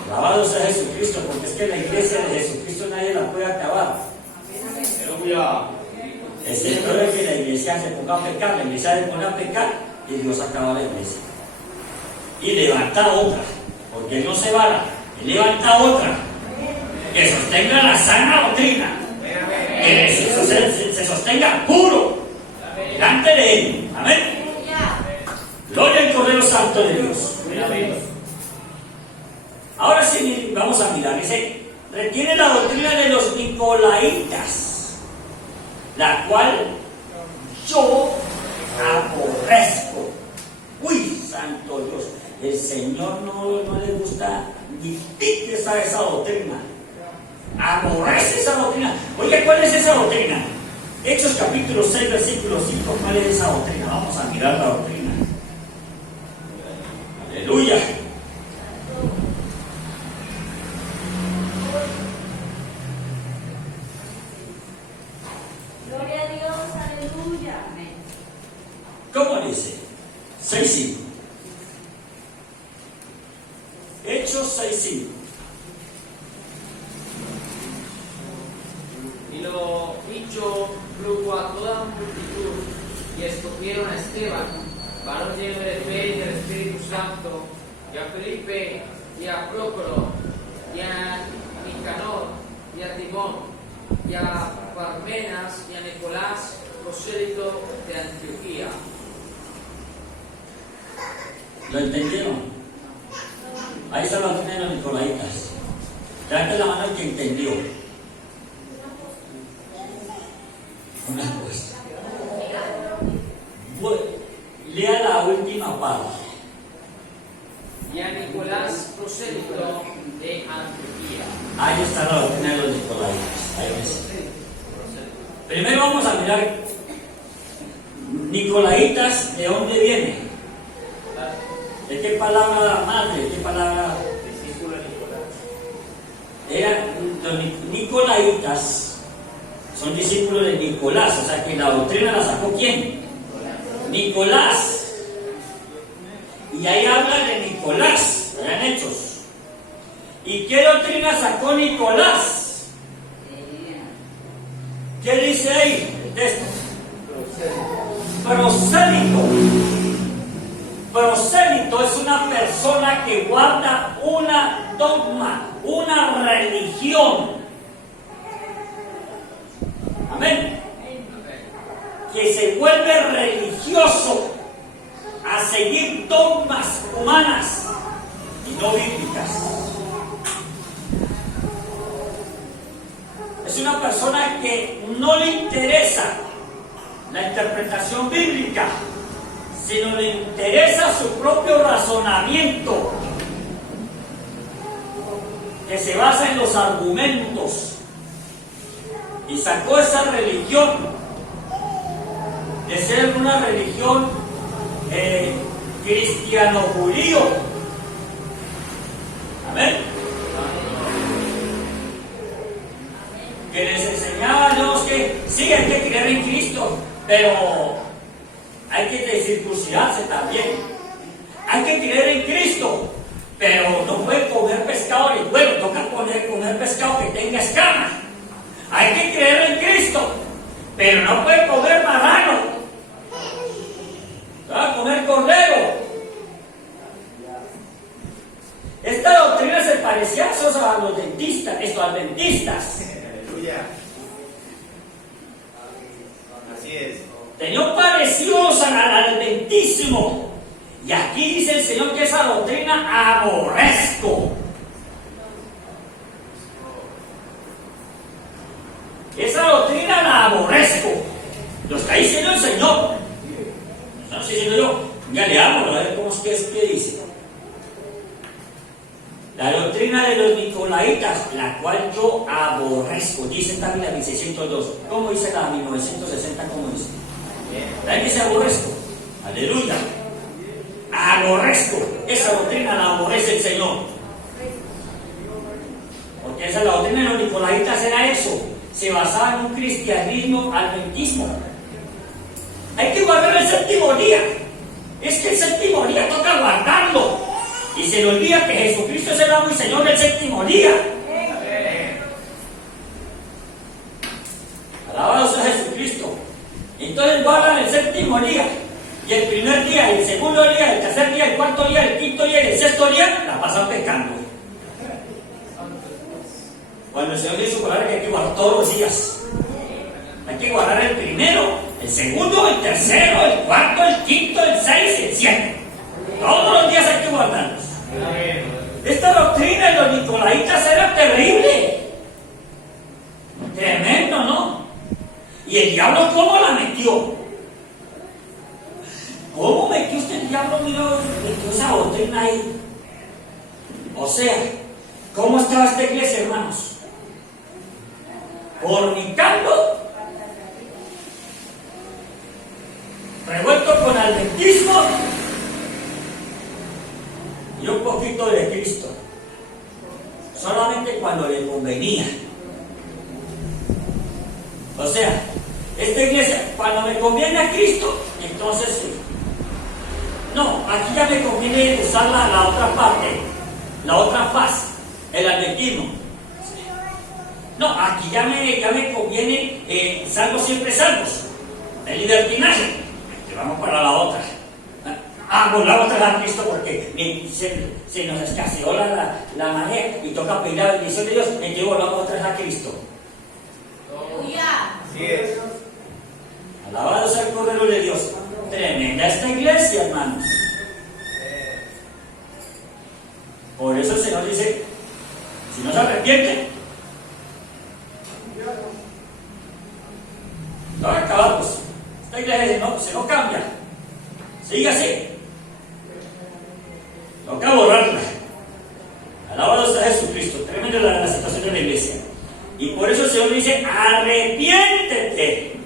Alabado sea Jesucristo, porque es que la iglesia de Jesucristo nadie la puede acabar. Aleluya. Es el error de que la iglesia se ponga a pecar, la iglesia se pone a pecar y Dios acaba la iglesia. Y levanta otra. Porque Él no se vara, Él levanta otra que sostenga la sana doctrina, que se sostenga puro delante de Él. Amén. Gloria al Cordero Santo de Dios. Ahora sí vamos a mirar. Dice, retiene la doctrina de los nicolaitas, la cual yo aborrezco. Uy, santo Dios. El Señor no le gusta ni pique esa doctrina. Aborrece esa doctrina. Oye, ¿cuál es esa doctrina? Hechos capítulo 6, versículo 5. ¿Cuál es esa doctrina? Vamos a mirar la doctrina. Aleluya. Gloria a Dios, aleluya. ¿Cómo dice? 6:5. Hechos 6:5. Y lo dicho plugo a toda la multitud, y escogieron a Esteban, varón lleno de fe y del Espíritu Santo, y a Felipe, y a Prócoro, y a Nicanor, y a Timón, y a Parmenas, y a Nicolás, prosélito de Antioquía. ¿Lo entendieron? Ahí está la doctrina de los nicolaitas. Levante la mano el que entendió. Una cosa. Bueno, lea la última parte. Y a Nicolás, prosélito de Antioquía. Ahí está la doctrina de los nicolaitas. Ahí ves. Primero vamos a mirar nicolaitas, ¿de dónde viene? ¿De qué palabra madre? ¿De qué palabra? Discípulo de Nicolás. Eran los nicolaitas, son discípulos de Nicolás, o sea que la doctrina la sacó ¿quién? Nicolás. Y ahí habla de Nicolás, vean Hechos. ¿Y qué doctrina sacó Nicolás? ¿Qué dice ahí el texto? Prosélito. Prosélito es una persona que guarda una dogma, una religión. Amén. Que se vuelve religioso. a seguir dogmas humanas y no bíblicas. Es una persona que no le interesa la interpretación bíblica, sino le interesa su propio razonamiento, que se basa en los argumentos, y sacó esa religión de ser una religión cristiano-judío. Amén. Que les enseñaba a Dios que sí, hay que creer en Cristo, pero hay que circuncidarse también. Hay que creer en Cristo, pero no puede comer pescado ni bueno, toca comer pescado que tenga escamas. Hay que creer en Cristo, pero no puede comer marrano. Va a comer cordero. Esta doctrina se parecía a los dentistas, adventistas. Aleluya. Así es. Tenían parecidos al adventismo. Y aquí dice el Señor que esa doctrina aborrezco. Esa doctrina la aborrezco. Lo está diciendo el Señor. No estoy diciendo yo. Ya le amo, a ver cómo es que dice. La doctrina de los nicolaitas, la cual yo aborrezco. Dice también la 1602. ¿Cómo dice la 1960? ¿Cómo dice? ¿Saben que se aborrezco? Aleluya. Aborrezco. Esa doctrina la aborrece el Señor. Porque esa la doctrina de los nicolaitas era eso. Se basaba en un cristianismo adventismo. Hay que guardar el séptimo día. Es que el séptimo día toca guardarlo. Y se le olvida que Jesucristo es el amo y Señor del séptimo día. Alabado sea Jesucristo. Entonces guardan el séptimo día. Y el primer día, el segundo día, el tercer día, el cuarto día, el quinto día y el sexto día la pasan pecando. Cuando el Señor le hizo palabra que hay que guardar todos los días. Hay que guardar el primero, el segundo, el tercero, el cuarto, el quinto, el 6 y el 7. Todos los días hay que guardarlos. Esta doctrina de los nicolaitas era terrible. Tremendo, ¿no? ¿Y el diablo cómo la metió? ¿Cómo metió usted el diablo? Mira, metió esa doctrina ahí. O sea, ¿cómo estaba esta iglesia, hermanos? Fornicando, revuelto con adventismo y un poquito de Cristo, solamente cuando le convenía. O sea, esta iglesia, cuando me conviene a Cristo, entonces sí. No, aquí ya me conviene usar la otra parte, la otra faz, el adventismo. No, aquí ya me conviene salvos siempre salvos, el libertinaje. Vamos para la otra. Pues la otra a Cristo porque se nos escaseó la manera y toca pedir la bendición de Dios. Entonces volvamos otra vez a Cristo. Así es. Alabado sea el Cordero de Dios. Tremenda esta iglesia, hermanos. Por eso el Señor dice, si no se arrepiente, no acabamos. Esta iglesia si no cambia, sigue así. Toca borrarla. Alabado sea Jesucristo. Tremenda la situación de la iglesia. Y por eso el Señor dice, arrepiéntete.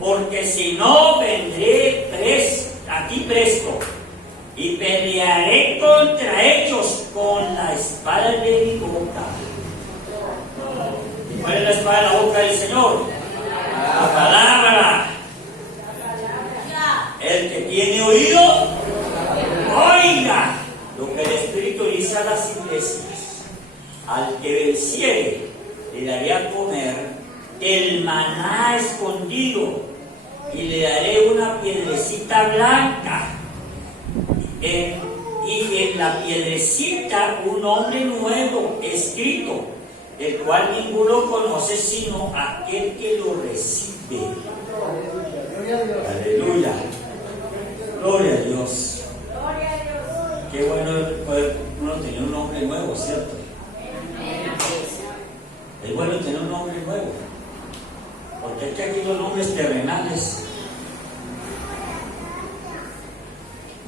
Porque si no, vendré a ti presto. Y pelearé contra ellos con la espada de mi boca. ¿Y cuál es la espada de la boca del Señor? La palabra. El que tiene oído, oiga lo que el Espíritu dice a las iglesias. Al que venciere, le daré a comer el maná escondido y le daré una piedrecita blanca. Y en la piedrecita un nombre nuevo escrito, el cual ninguno conoce sino aquel que lo recibe. Aleluya. Gloria a Dios. Gloria a Dios. Qué bueno poder uno tener un nombre nuevo, ¿cierto? Es bueno tener un nombre nuevo. Porque es que aquí los nombres terrenales.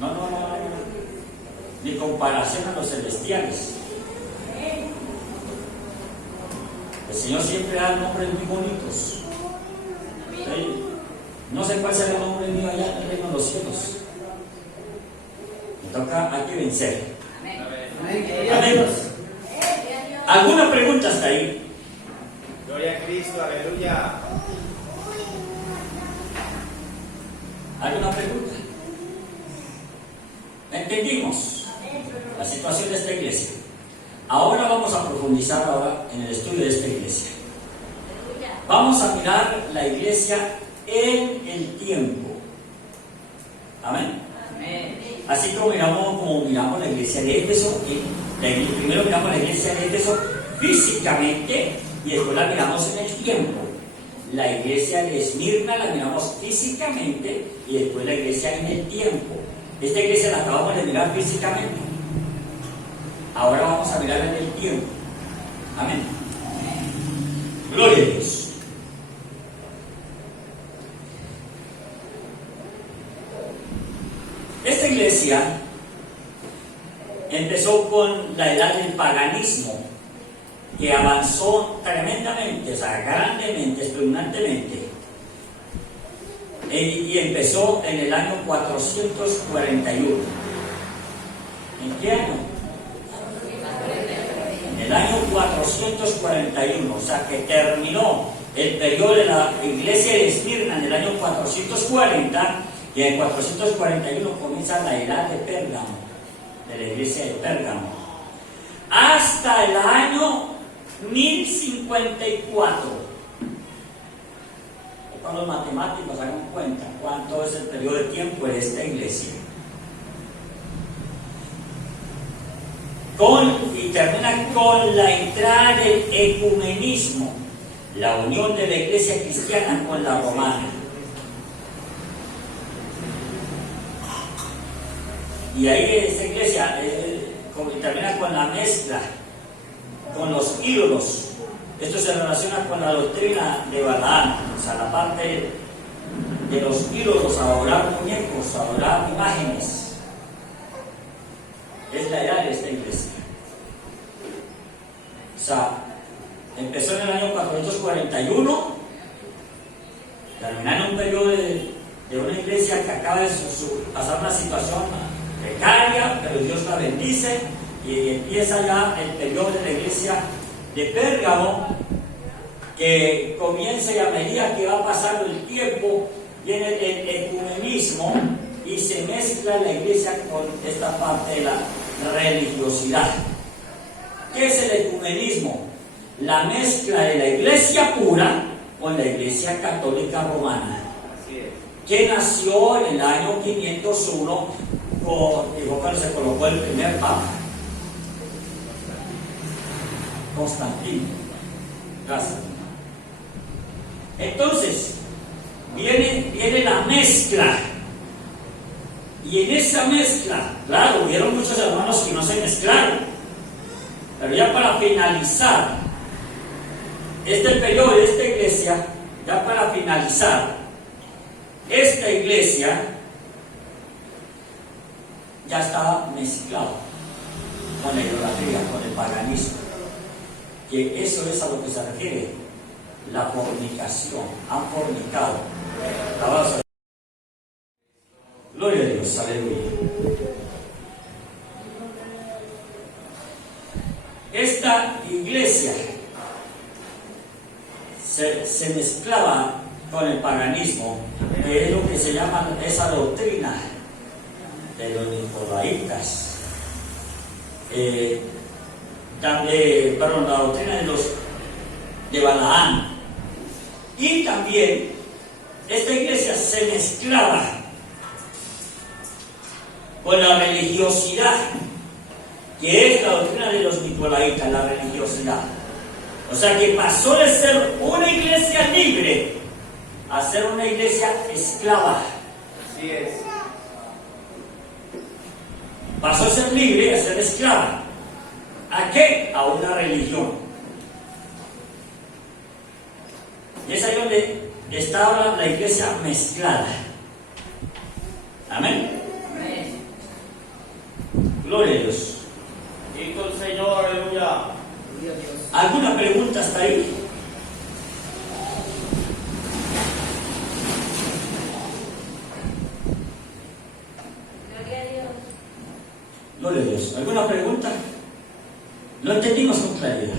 No. Ni comparación a los celestiales. El Señor siempre da nombres muy bonitos. ¿Sí? No sé cuál será el nombre mío allá en el reino de los cielos. Me toca, hay que vencer. Amén. ¿Alguna pregunta hasta ahí? Gloria a Cristo, aleluya. ¿Alguna pregunta? ¿Entendimos la situación de esta iglesia? Ahora vamos a profundizar en el estudio de esta iglesia. Vamos a mirar la iglesia en el tiempo. Amén. Así como miramos la iglesia de Éfeso, primero miramos la iglesia de Éfeso físicamente y después la miramos en el tiempo. La iglesia de Esmirna la miramos físicamente y después la iglesia en el tiempo. Esta iglesia la acabamos de mirar físicamente. Ahora vamos a mirar en el tiempo. Amén. Gloria a Dios. Esta iglesia empezó con la edad del paganismo, que avanzó tremendamente, o sea, grandemente, espeluznantemente, y empezó en el año 441. ¿En qué año? En el año 441, o sea, que terminó el periodo de la iglesia de Esmirna en el año 440, y en el 441 comienza la edad de Pérgamo, de la iglesia de Pérgamo, hasta el año 1054. Para los matemáticos hagan cuenta cuánto es el periodo de tiempo de esta iglesia. Y termina con la entrada del ecumenismo, la unión de la iglesia cristiana con la romana. Y ahí esta iglesia termina con la mezcla con los ídolos. Esto se relaciona con la doctrina de Balaam, o sea, la parte de los ídolos, adorar muñecos, adorar imágenes. Es la edad de esta iglesia. O sea, empezó en el año 441, terminó en un periodo de una iglesia que acaba de pasar una situación precaria, pero Dios la bendice, y empieza ya el periodo de la iglesia de Pérgamo, que comienza, y a medida que va pasando el tiempo viene el ecumenismo y se mezcla la iglesia con esta parte de la religiosidad. ¿Qué es el ecumenismo? La mezcla de la iglesia pura con la iglesia católica romana, que nació en el año 501 cuando se colocó el primer papa, Constantino. Gracias. Entonces viene la mezcla, y en esa mezcla, claro, hubieron muchos hermanos que no se mezclaron, pero ya para finalizar este periodo de esta iglesia, ya para finalizar, esta iglesia ya estaba mezclada con la idolatría, con el paganismo. Que eso es a lo que se refiere la fornicación. Han fornicado. Gloria a Dios, aleluya. Esta iglesia se mezclaba con el paganismo, que es lo que se llama esa doctrina de los nicolaítas. La doctrina de Balaam. Y también esta iglesia se mezclaba con la religiosidad, que es la doctrina de los nicolaítas, la religiosidad. O sea que pasó de ser una iglesia libre a ser una iglesia esclava. Así es. pasó a ser libre a ser esclava. ¿A qué? A una religión. Y es ahí donde estaba la iglesia mezclada. Amén. Gloria a Dios. Bendito el Señor, aleluya. ¿Alguna pregunta hasta ahí? Gloria a Dios. Gloria a Dios. ¿Alguna pregunta? Lo entendimos con claridad.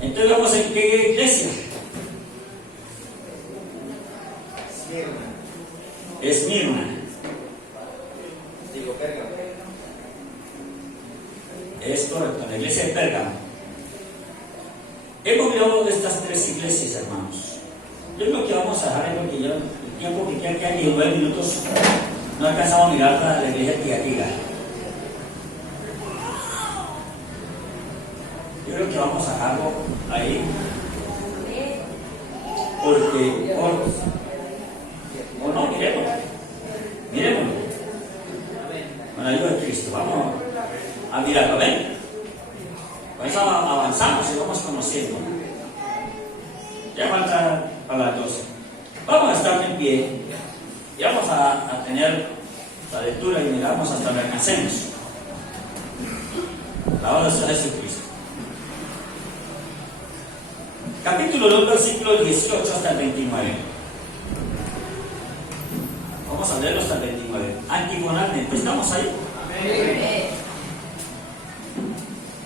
Entonces vamos en qué iglesia. Esmirna. Digo, Pérgamo. Es correcto, la iglesia de Pérgamo. Hemos hablado de estas tres iglesias, hermanos. Yo creo que vamos a dejar porque ya el tiempo que queda aquí, 9 minutos, no alcanzamos a mirar para la iglesia de Tiatira. Yo creo que vamos a dejarlo ahí, porque, o no, miremoslo, con la ayuda de Cristo, vamos a mirarlo, ¿ven? Por eso avanzamos y vamos conociendo. Ya falta para las 12. Vamos a estar en pie y vamos a tener la lectura y miramos hasta que alcancemos. La obra de Jesucristo. Capítulo 2, versículos 18 hasta el 29. Vamos a leerlo hasta el 29. Antigonalmente, ¿estamos ahí?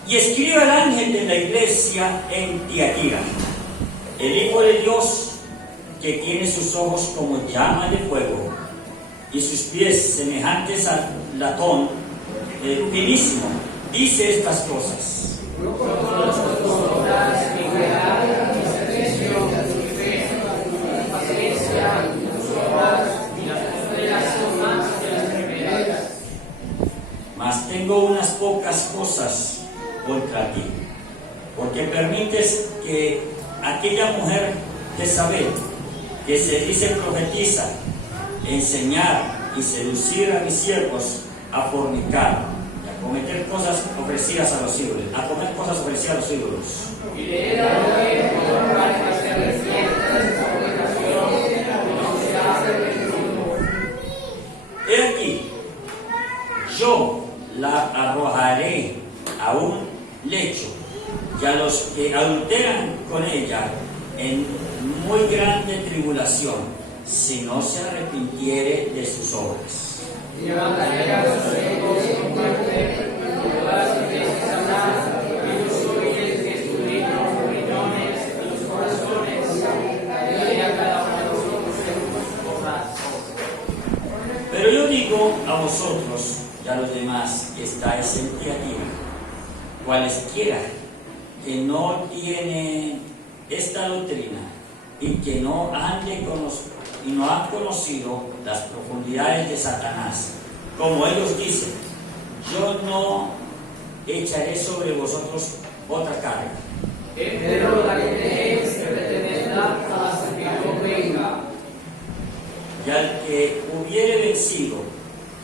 Y escribe al ángel de la iglesia en Tiatira, el Hijo de Dios, que tiene sus ojos como llama de fuego y sus pies semejantes al latón finísimo, dice estas cosas. Mas tengo unas pocas cosas contra ti, porque permites que aquella mujer Jezabel, que se dice profetiza, enseñar y seducir a mis siervos a fornicar, a cometer cosas ofrecidas a los ídolos, a comer cosas ofrecidas a los ídolos. He aquí, yo la arrojaré a un lecho, y a los que adulteran con ella en muy grande tribulación, si no se arrepintiere de sus obras. Pero yo digo a vosotros y a los demás que estáis en Tiatira, cualesquiera que no tienen esta doctrina y que no han conocido las profundidades de Satanás, como ellos dicen, yo no echaré sobre vosotros otra carga. Pero la que tenéis que retenerla hasta que yo venga. Y al que hubiere vencido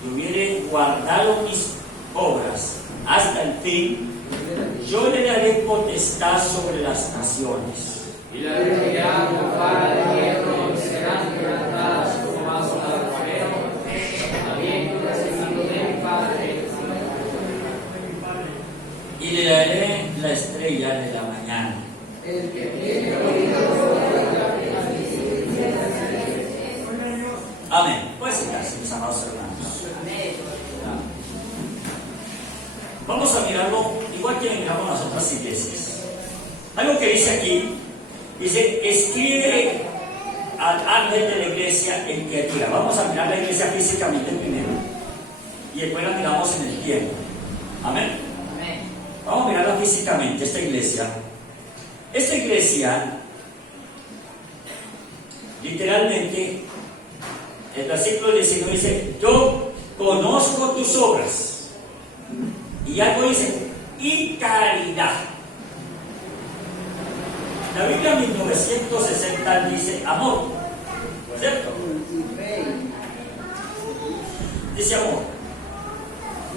y hubiere guardado mis obras hasta el fin, yo le daré potestad sobre las naciones. Y la regirá con vara de hierro y serán quebrantadas como vaso de alfarero, habiendo recibido de mi Padre. Y le daré la estrella de la mañana. El que tiene oídos, Amén. Puede sentarse, mis amados hermanos. Vamos a mirarlo igual que miramos las otras iglesias. Algo que dice aquí, dice, escribe al ángel de la iglesia en Tiatira. Vamos a mirar la iglesia físicamente primero y después la miramos en el tiempo. Amén. Vamos a mirarla físicamente, esta iglesia. Esta iglesia, literalmente, el versículo 19 dice, yo conozco tus obras. Y algo dice, y caridad. La Biblia 1960 dice amor, ¿cierto? dice amor.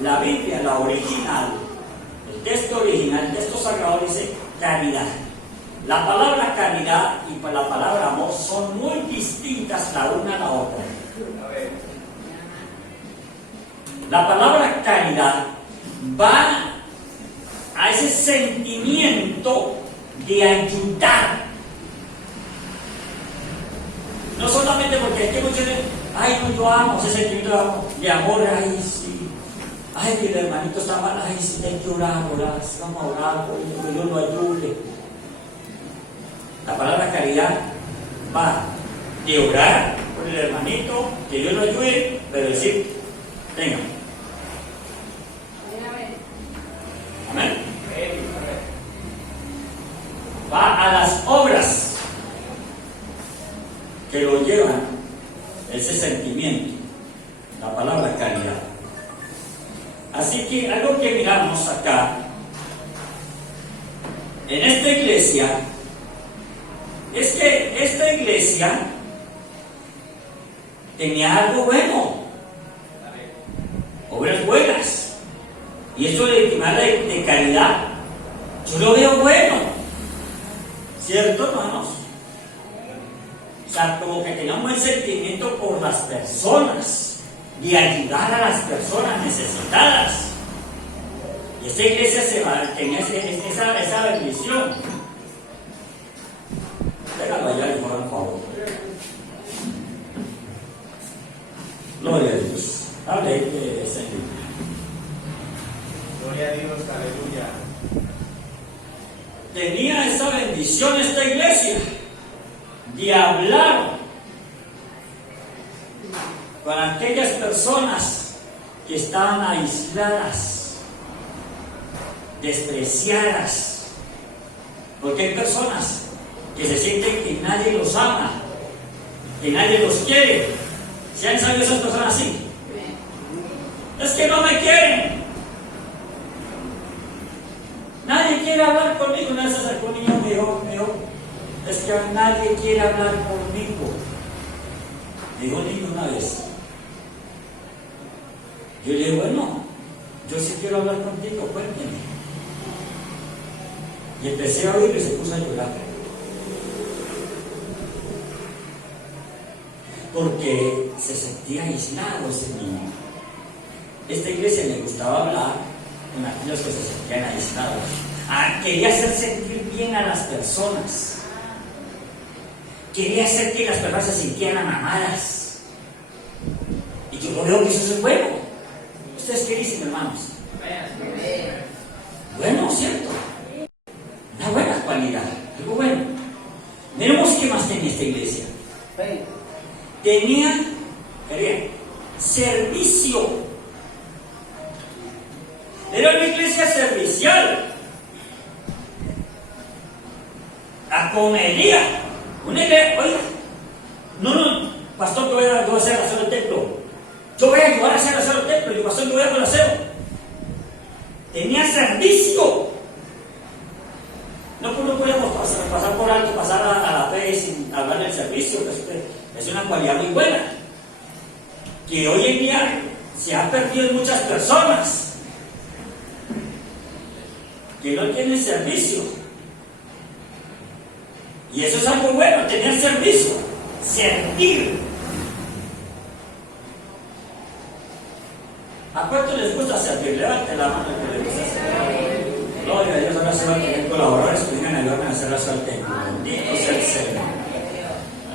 La Biblia, la original, el texto original, el texto sagrado dice caridad. La palabra caridad y la palabra amor son muy distintas la una a la otra. La palabra caridad va a ese sentimiento de ayudar. No solamente porque hay que muchos dicen, ay, no, yo amo ese sentimiento de amor, ay, sí. Ay, que el hermanito está mal, ay, sí, hay que orar, vamos a orar por él, que Dios lo ayude. La palabra caridad va de orar por el hermanito, que Dios lo ayude, pero decir, venga. Amén. Va a las obras que lo llevan ese sentimiento, la palabra caridad. Así que algo que miramos acá, en esta iglesia, es que esta iglesia tenía algo bueno, obras buenas, y esto de caridad, yo lo veo bueno, ¿cierto, hermanos? O sea, como que tenía un buen sentimiento por las personas, de ayudar a las personas necesitadas. Y esta iglesia tenía esa bendición. Déjalo allá y por favor. Gloria a Dios. Hable de ese libro. Gloria a Dios, aleluya. Tenía esa bendición esta iglesia de hablar con aquellas personas que estaban aisladas, despreciadas, porque hay personas que se sienten que nadie los ama, que nadie los quiere. ¿Se han sabido esas personas así? Es que no me quieren, nadie quiere hablar conmigo. Una vez se acercó un niño y me dijo, es que nadie quiere hablar conmigo. Me dijo un niño una vez. Yo le digo, bueno, yo sí quiero hablar contigo, cuénteme. Y empecé a oír y se puso a llorar. Porque se sentía aislado ese niño. Esta iglesia le gustaba hablar con aquellos que se sentían aislados. Quería hacer sentir bien a las personas. Quería hacer que las personas se sintieran amadas. Y yo lo veo que eso es bueno. ¿Ustedes qué dicen, hermanos? Bueno, ¿cierto? Una buena cualidad, algo bueno. Miremos qué más tenía esta iglesia. Tenía servicio. Era una iglesia servicial. Acomería. Una iglesia, oiga, no, pastor, yo voy a hacer aseo del templo. Yo voy a ayudar a hacer aseo del templo. Y pastor, yo voy a hacer el aseo. Tenía servicio. No podemos pasar por alto, pasar a la fe sin hablar del servicio. Es una cualidad muy buena. Que hoy en día se ha perdido en muchas personas. Que no tienen servicio. Y eso es algo bueno, tener servicio. Servir. ¿A cuánto les gusta servir? Levante la mano que les gusta servir. Gloria a Dios, ahora se van a tener colaboradores que vengan a ayudarme a hacer la suerte. Bendito sea el Señor.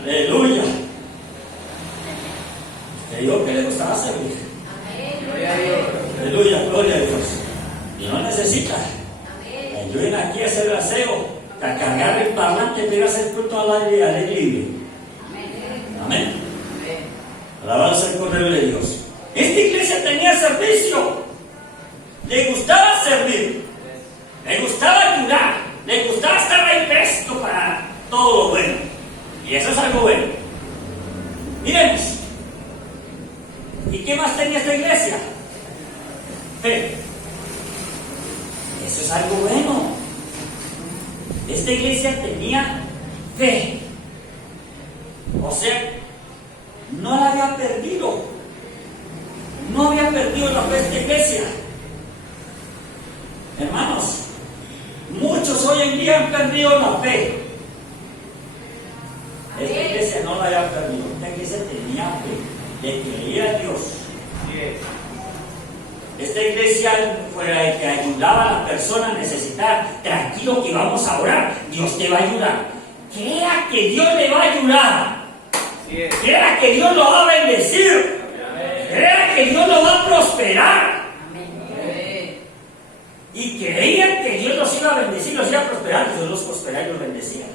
Aleluya. Te digo que les gustaba servir. Gloria a Dios. Aleluya, gloria a Dios. Y no necesita. Que ayuden aquí a hacer el aseo, a cargar el parlante y ir a hacer culto al aire libre. Amén. Alabanza al Cordero de Dios. Esta iglesia tenía servicio. Le gustaba servir. Le gustaba ayudar. Le gustaba estar ahí presto para todo lo bueno. Y eso es algo bueno. Miremos. ¿Y qué más tenía esta iglesia? Fe. Eso es algo bueno. Esta iglesia tenía fe. O sea, no la había perdido. haya perdido la fe esta iglesia. Hermanos, muchos hoy en día han perdido la fe. Esta iglesia no la haya perdido. Esta iglesia tenía fe, le creía a Dios. Esta iglesia fue la que ayudaba a la persona necesitada. Tranquilo que vamos a orar, Dios te va a ayudar. Crea que Dios le va a ayudar. Crea que Dios lo va a bendecir. Crea que Dios lo va a prosperar. Y creían que Dios los iba a bendecir, los iba a prosperar. Dios los prosperaba y los bendecía.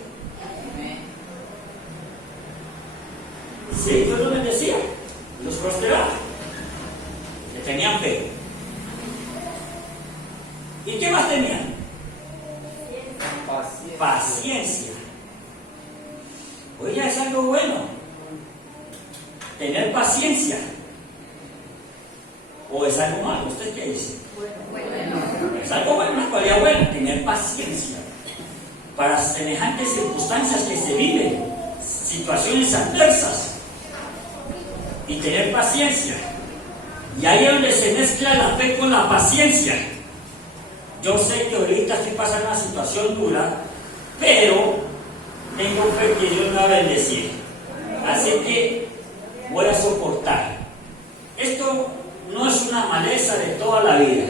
Sí, Dios los bendecía, los prosperaba. Que tenían fe. ¿Y qué más tenían? Paciencia. Oye, es algo bueno. Tener paciencia. ¿O es algo malo? ¿Usted qué dice? Es algo bueno, una cualidad buena. Tener paciencia. Para semejantes circunstancias que se viven. Situaciones adversas. Y tener paciencia. Y ahí es donde se mezcla la fe con la paciencia. Yo sé que ahorita estoy pasando una situación dura, pero tengo fe que Dios me va a bendecir. Así que voy a soportar. Esto no es una maleza de toda la vida.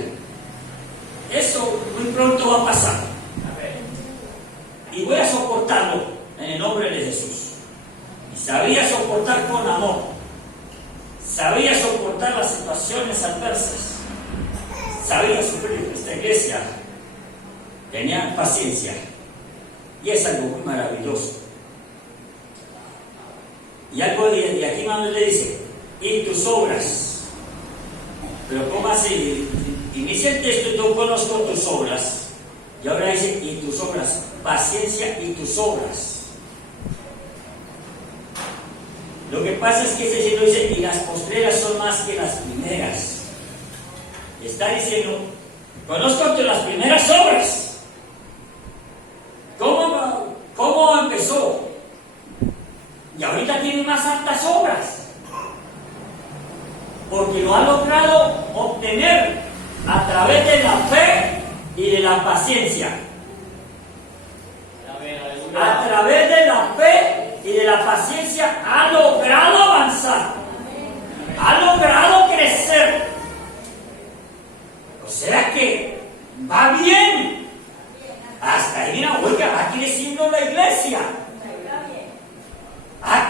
Eso muy pronto va a pasar. Y voy a soportarlo en el nombre de Jesús. Y sabía soportar con amor. Sabía soportar las situaciones adversas. Sabía sufrir. Esta iglesia tenía paciencia. Y es algo muy maravilloso. Y algo de aquí Manuel le dice, y tus obras. Pero ¿cómo así? Inicia el texto y yo conozco tus obras. Y ahora dice, y tus obras. Paciencia y tus obras. Lo que pasa es que ese signo dice, y las postreras son más que las primeras. Está diciendo, conozco las primeras obras. ¿Cómo empezó? Y ahorita tiene más altas obras. Porque lo ha logrado obtener a través de la fe y de la paciencia. A través de la fe y de la paciencia ha logrado avanzar. Ha logrado crecer. O sea que va bien. Hasta ahí, mira, oiga, va creciendo la iglesia. Va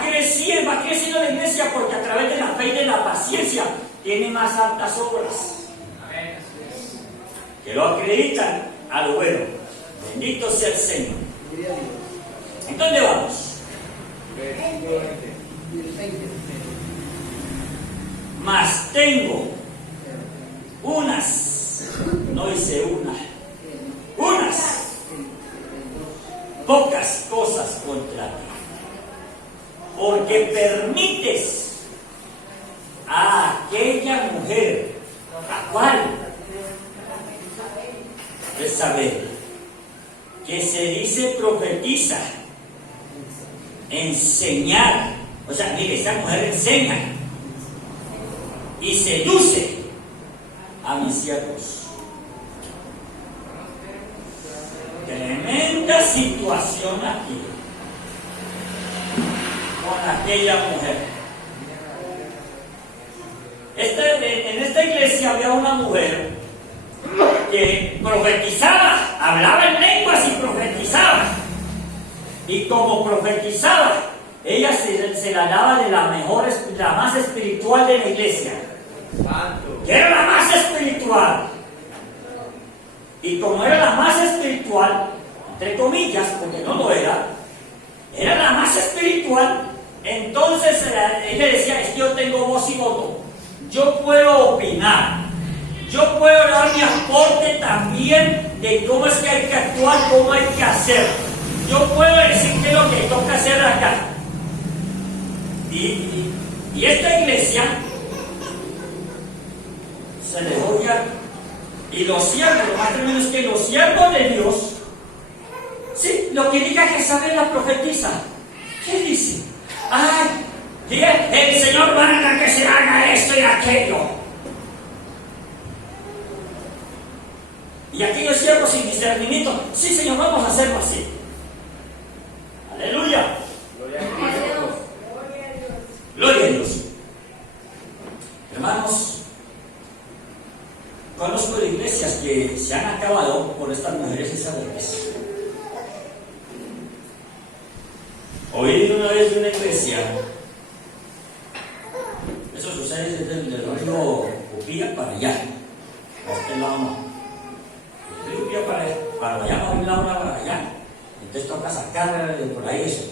creciendo la iglesia porque a través de la fe y de la paciencia tiene más altas obras. Que lo acreditan a lo bueno. Bendito sea el Señor. ¿En dónde vamos? Mas tengo unas, no hice unas pocas cosas contra ti, porque permites a aquella mujer, ¿a cuál? Jezabel, que se dice profetiza, enseñar, o sea, mire, esta mujer enseña y seduce a mis siervos. Tremenda situación aquí con aquella mujer. En esta iglesia había una mujer que profetizaba, hablaba en lenguas y profetizaba. Y como profetizaba, ella se la daba de la más espiritual de la iglesia. Que era la más espiritual. Y como era la más espiritual, entre comillas, porque no lo era la más espiritual, entonces ella decía, es que yo tengo voz y voto. Yo puedo opinar. Yo puedo dar mi aporte también de cómo es que hay que actuar, cómo hay que hacer. Yo puedo decir qué es lo que toca hacer acá. Y esta iglesia se dejó guiar. Y los siervos, lo más tremendo es que los siervos de Dios, sí, lo que diga Jezabel la profetiza. ¿Qué dice? Ay, el Señor manda que se haga esto y aquello. Y aquellos siervos sin discernimiento, sí Señor, vamos a hacerlo así. Aleluya. Gloria a Gloria a Cristo. Dios. Gloria a Dios. Hermanos, conozco de iglesias que se han acabado por estas mujeres isabelias. Oí una vez de una iglesia, eso sucede desde el río Upía para allá, a este lado no. El río Upía para allá, para un lado, para allá. Entonces toca sacar de por ahí eso.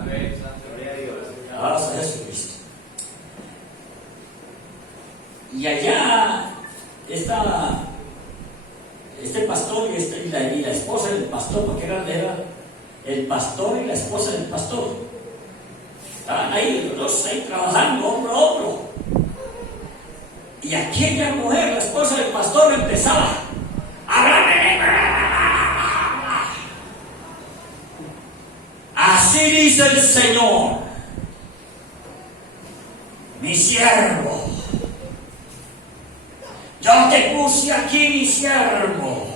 A ver, santo. Gloria a Dios. Alabados a Jesucristo. Y allá este pastor y la esposa del pastor, porque era el pastor y la esposa del pastor. Estaban ahí los dos ahí trabajando hombro a hombro. Y aquella mujer, la esposa del pastor, empezaba a hablar. Así dice el Señor, mi siervo. Yo te puse aquí, mi siervo.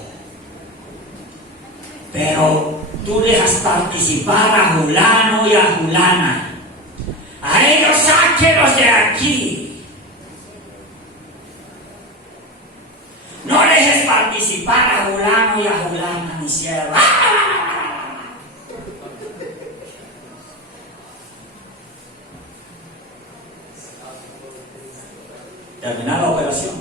Pero tú dejas participar a Julano y a Julana. A ellos sáquenos de aquí. No dejes participar a Julano y a Julana, mi siervo. Terminada la operación,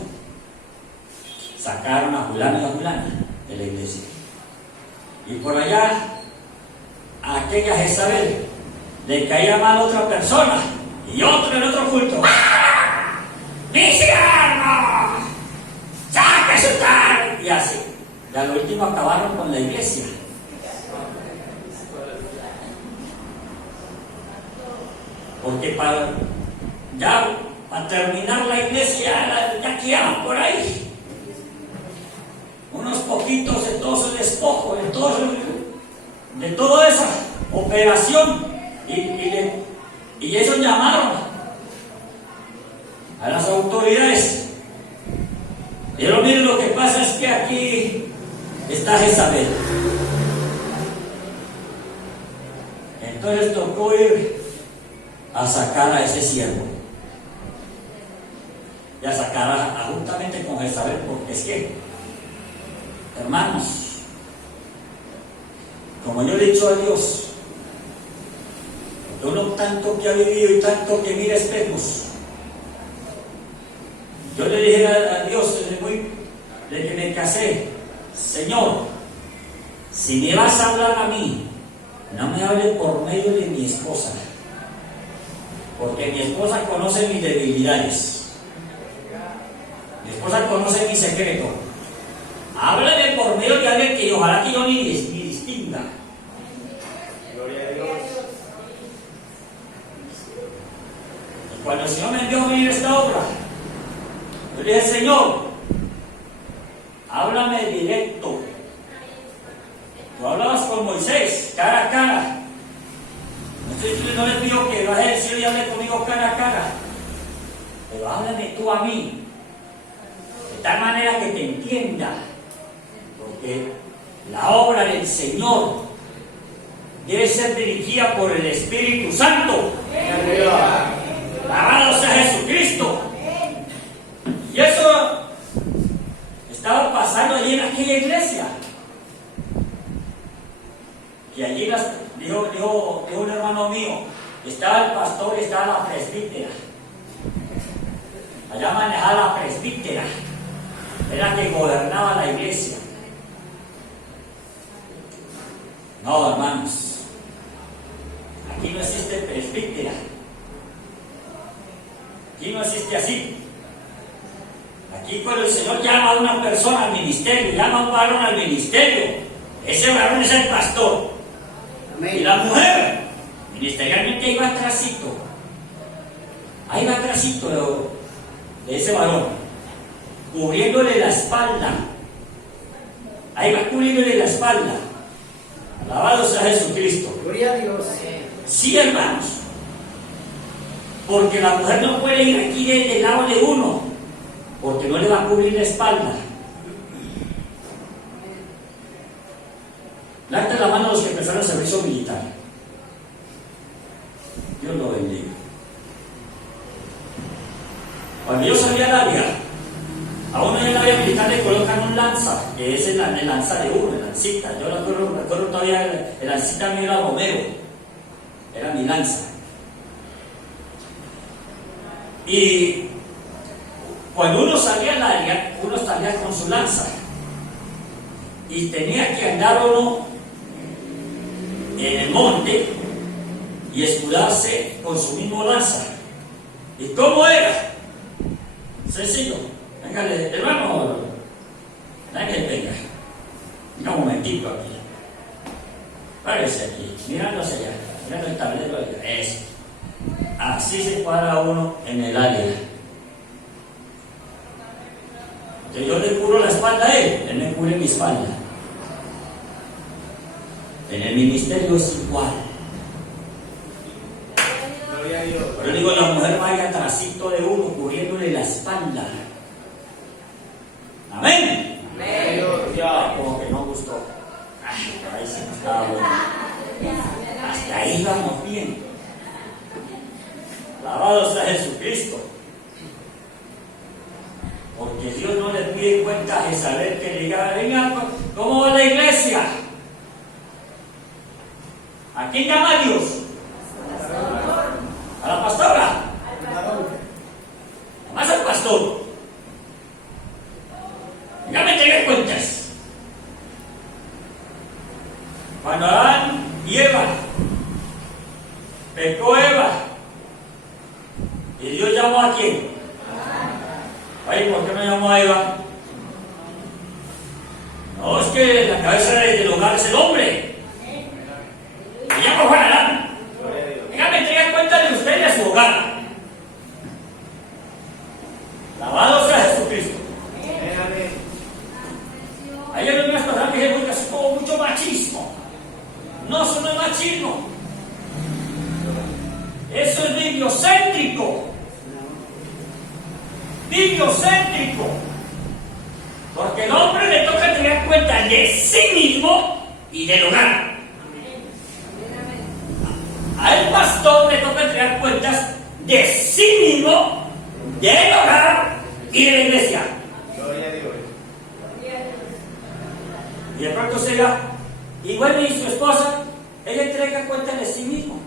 sacaron a Julano y a Julana de la iglesia. Y por allá, a aquella Jezabel le caía mal otra persona y otro en otro culto. ¡Ah! ¡Mi siervo! ¡Saque su tal! Y así. Y al último acabaron con la iglesia. Porque para terminar la iglesia, ya quedaban por ahí unos poquitos de todo ese despojo, de toda esa operación, y ellos llamaron a las autoridades. Pero miren, lo que pasa es que aquí está Jezabel. Entonces tocó ir a sacar a ese siervo y a sacar juntamente con Jezabel, porque es que, hermanos, como yo le he dicho a Dios, uno tanto que ha vivido y tanto que mira espejos, yo le dije a Dios desde que me casé: Señor, si me vas a hablar a mí, no me hable por medio de mi esposa, porque mi esposa conoce mis debilidades, mi esposa conoce mi secreto. Háblame por medio de alguien que ojalá que yo ni distinga. Gloria a Dios. Y cuando el Señor me envió a venir esta obra, yo le dije: Señor, háblame directo. Tú hablabas con Moisés, cara a cara. No le pido que baje del cielo y hable conmigo cara a cara, pero háblame tú a mí, de tal manera que te entienda. Porque la obra del Señor debe ser dirigida por el Espíritu Santo. Alabado sea Jesucristo. Y eso estaba pasando allí en aquella iglesia. Y allí dijo un hermano mío, estaba el pastor y estaba la presbítera. Allá manejaba la presbítera, era que gobernaba la iglesia. No, hermanos, aquí no existe presbítera, aquí no existe así. Aquí cuando el Señor llama a una persona al ministerio, llama a un varón al ministerio, ese varón es el pastor. Amén. Y la mujer, ministerialmente, ahí va atrásito. Ahí va atrásito de ese varón, cubriéndole la espalda. Ahí va cubriéndole la espalda. Alabado sea Jesucristo. Gloria a Dios. Sí, hermanos. Porque la mujer no puede ir aquí del lado de uno, porque no le va a cubrir la espalda. Levanten la mano a los que empezaron el servicio militar. Dios lo bendiga. Cuando yo salí al área, a uno en el área militar le colocan un lanza, que es el lanza de uno, el lancita. Yo recuerdo todavía, el lancita mío era Romero, era mi lanza. Y cuando uno salía al área, uno salía con su lanza. Y tenía que andar uno en el monte y escudarse con su mismo lanza. ¿Y cómo era? Sencillo. Venga, hermano, venga. Un momentito aquí. Párese aquí, mirando hacia allá, mirando el tablero de eso. Así se cuadra uno en el área. Que yo le cubro la espalda a él me cubre mi espalda. En el ministerio es igual. Gloria a Dios. Pero digo, la mujer vaya atrásito de uno, cubriéndole la espalda. Amén. Ya, como que no gustó. Ay, por ahí sí no estaba bueno. Hasta ahí vamos bien. Alabado sea Jesucristo. Porque Dios no le pide cuenta a Jezabel que le diga, venga, ¿cómo va la iglesia? ¿A quién llama Dios? ¿A la pastora? Más al pastor. Ya me entregué cuentas. Cuando Adán y Eva, pecó Eva, y Dios llamó a quién? Ay, ¿por qué no llamó a Eva? No, es que la cabeza del hogar es el hombre. Y ya por Juan Adán. Venga, me entrega cuenta de usted y de su hogar. Alabado sea Jesucristo. Ayer en unas personas me dijeron que es como mucho machismo. No, eso no es machismo. Eso es bibliocéntrico. Bibliocéntrico. Porque el hombre le toca tener cuenta de sí mismo y del hogar. Al pastor le toca entregar cuentas de sí mismo, del hogar y de la iglesia. Gloria a Dios. Y de pronto se diga, y bueno, y su esposa, ella entrega cuentas de sí mismo.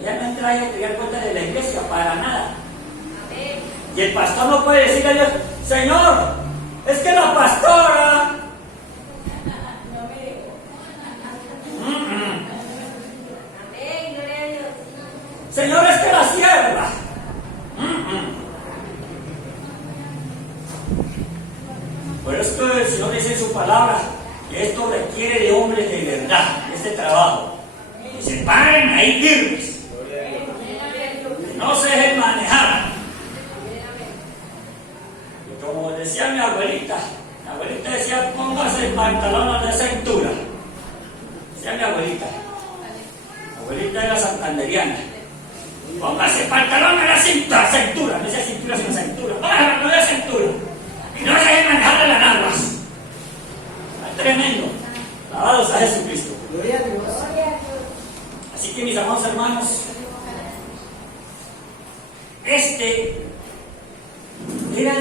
Ella no entrega cuentas de la iglesia para nada. Y el pastor no puede decirle a Dios, Señor, es que la pastora. Señor, es que la sierva. Por eso el Señor dice en su palabra que esto requiere de hombres de verdad, este trabajo. Que se paren ahí firmes. Que no se dejen manejar. Y como decía mi abuelita decía, póngase el pantalón de cintura. Decía mi abuelita. Mi abuelita era santanderiana. Póngase el pantalón a la cintura. No decía cintura, sino cintura. Póngase el pantalón a la cintura. Y no se dejen manejar de las nalgas. Es tremendo. Alabado sea Jesucristo. Gloria a Dios. Así que mis amados hermanos, este era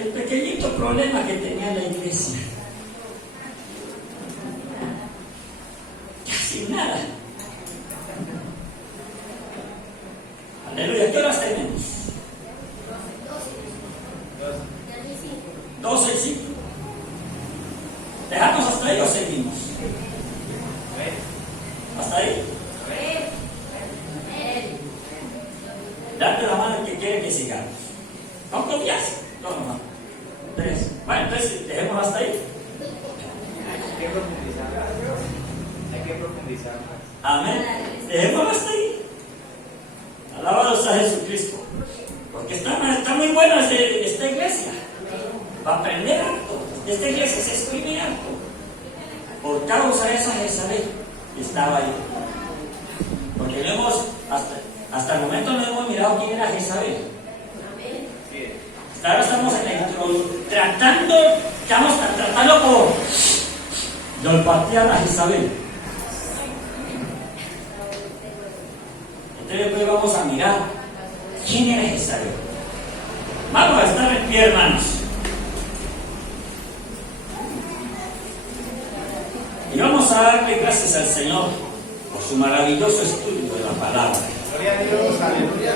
el pequeñito problema que tenía la iglesia. Casi nada. Aleluya. ¿Qué horas tenemos? 12 y 5. ¿Dejamos hasta ahí o seguimos? ¿Hasta ahí? Date la mano que quiere que sigamos. ¿Con confianza? No. 3. Bueno, entonces dejemos hasta ahí. Hay que profundizar más. Amén. Dejemos hasta ahí. Alabado sea Jesucristo. Porque está muy buena esta iglesia. Va a aprender harto. Esta iglesia se escribe harto. Por causa de esa Jezabel que estaba ahí. Porque no hemos, hasta el momento no hemos mirado quién era Jezabel. Hasta ahora estamos tratando como de olfatear a Jezabel. Entonces después vamos a mirar quién era Jezabel. Vamos a estar en pie, hermanos. Y vamos a darle gracias al Señor por su maravilloso estudio de la palabra. Gloria a Dios, aleluya.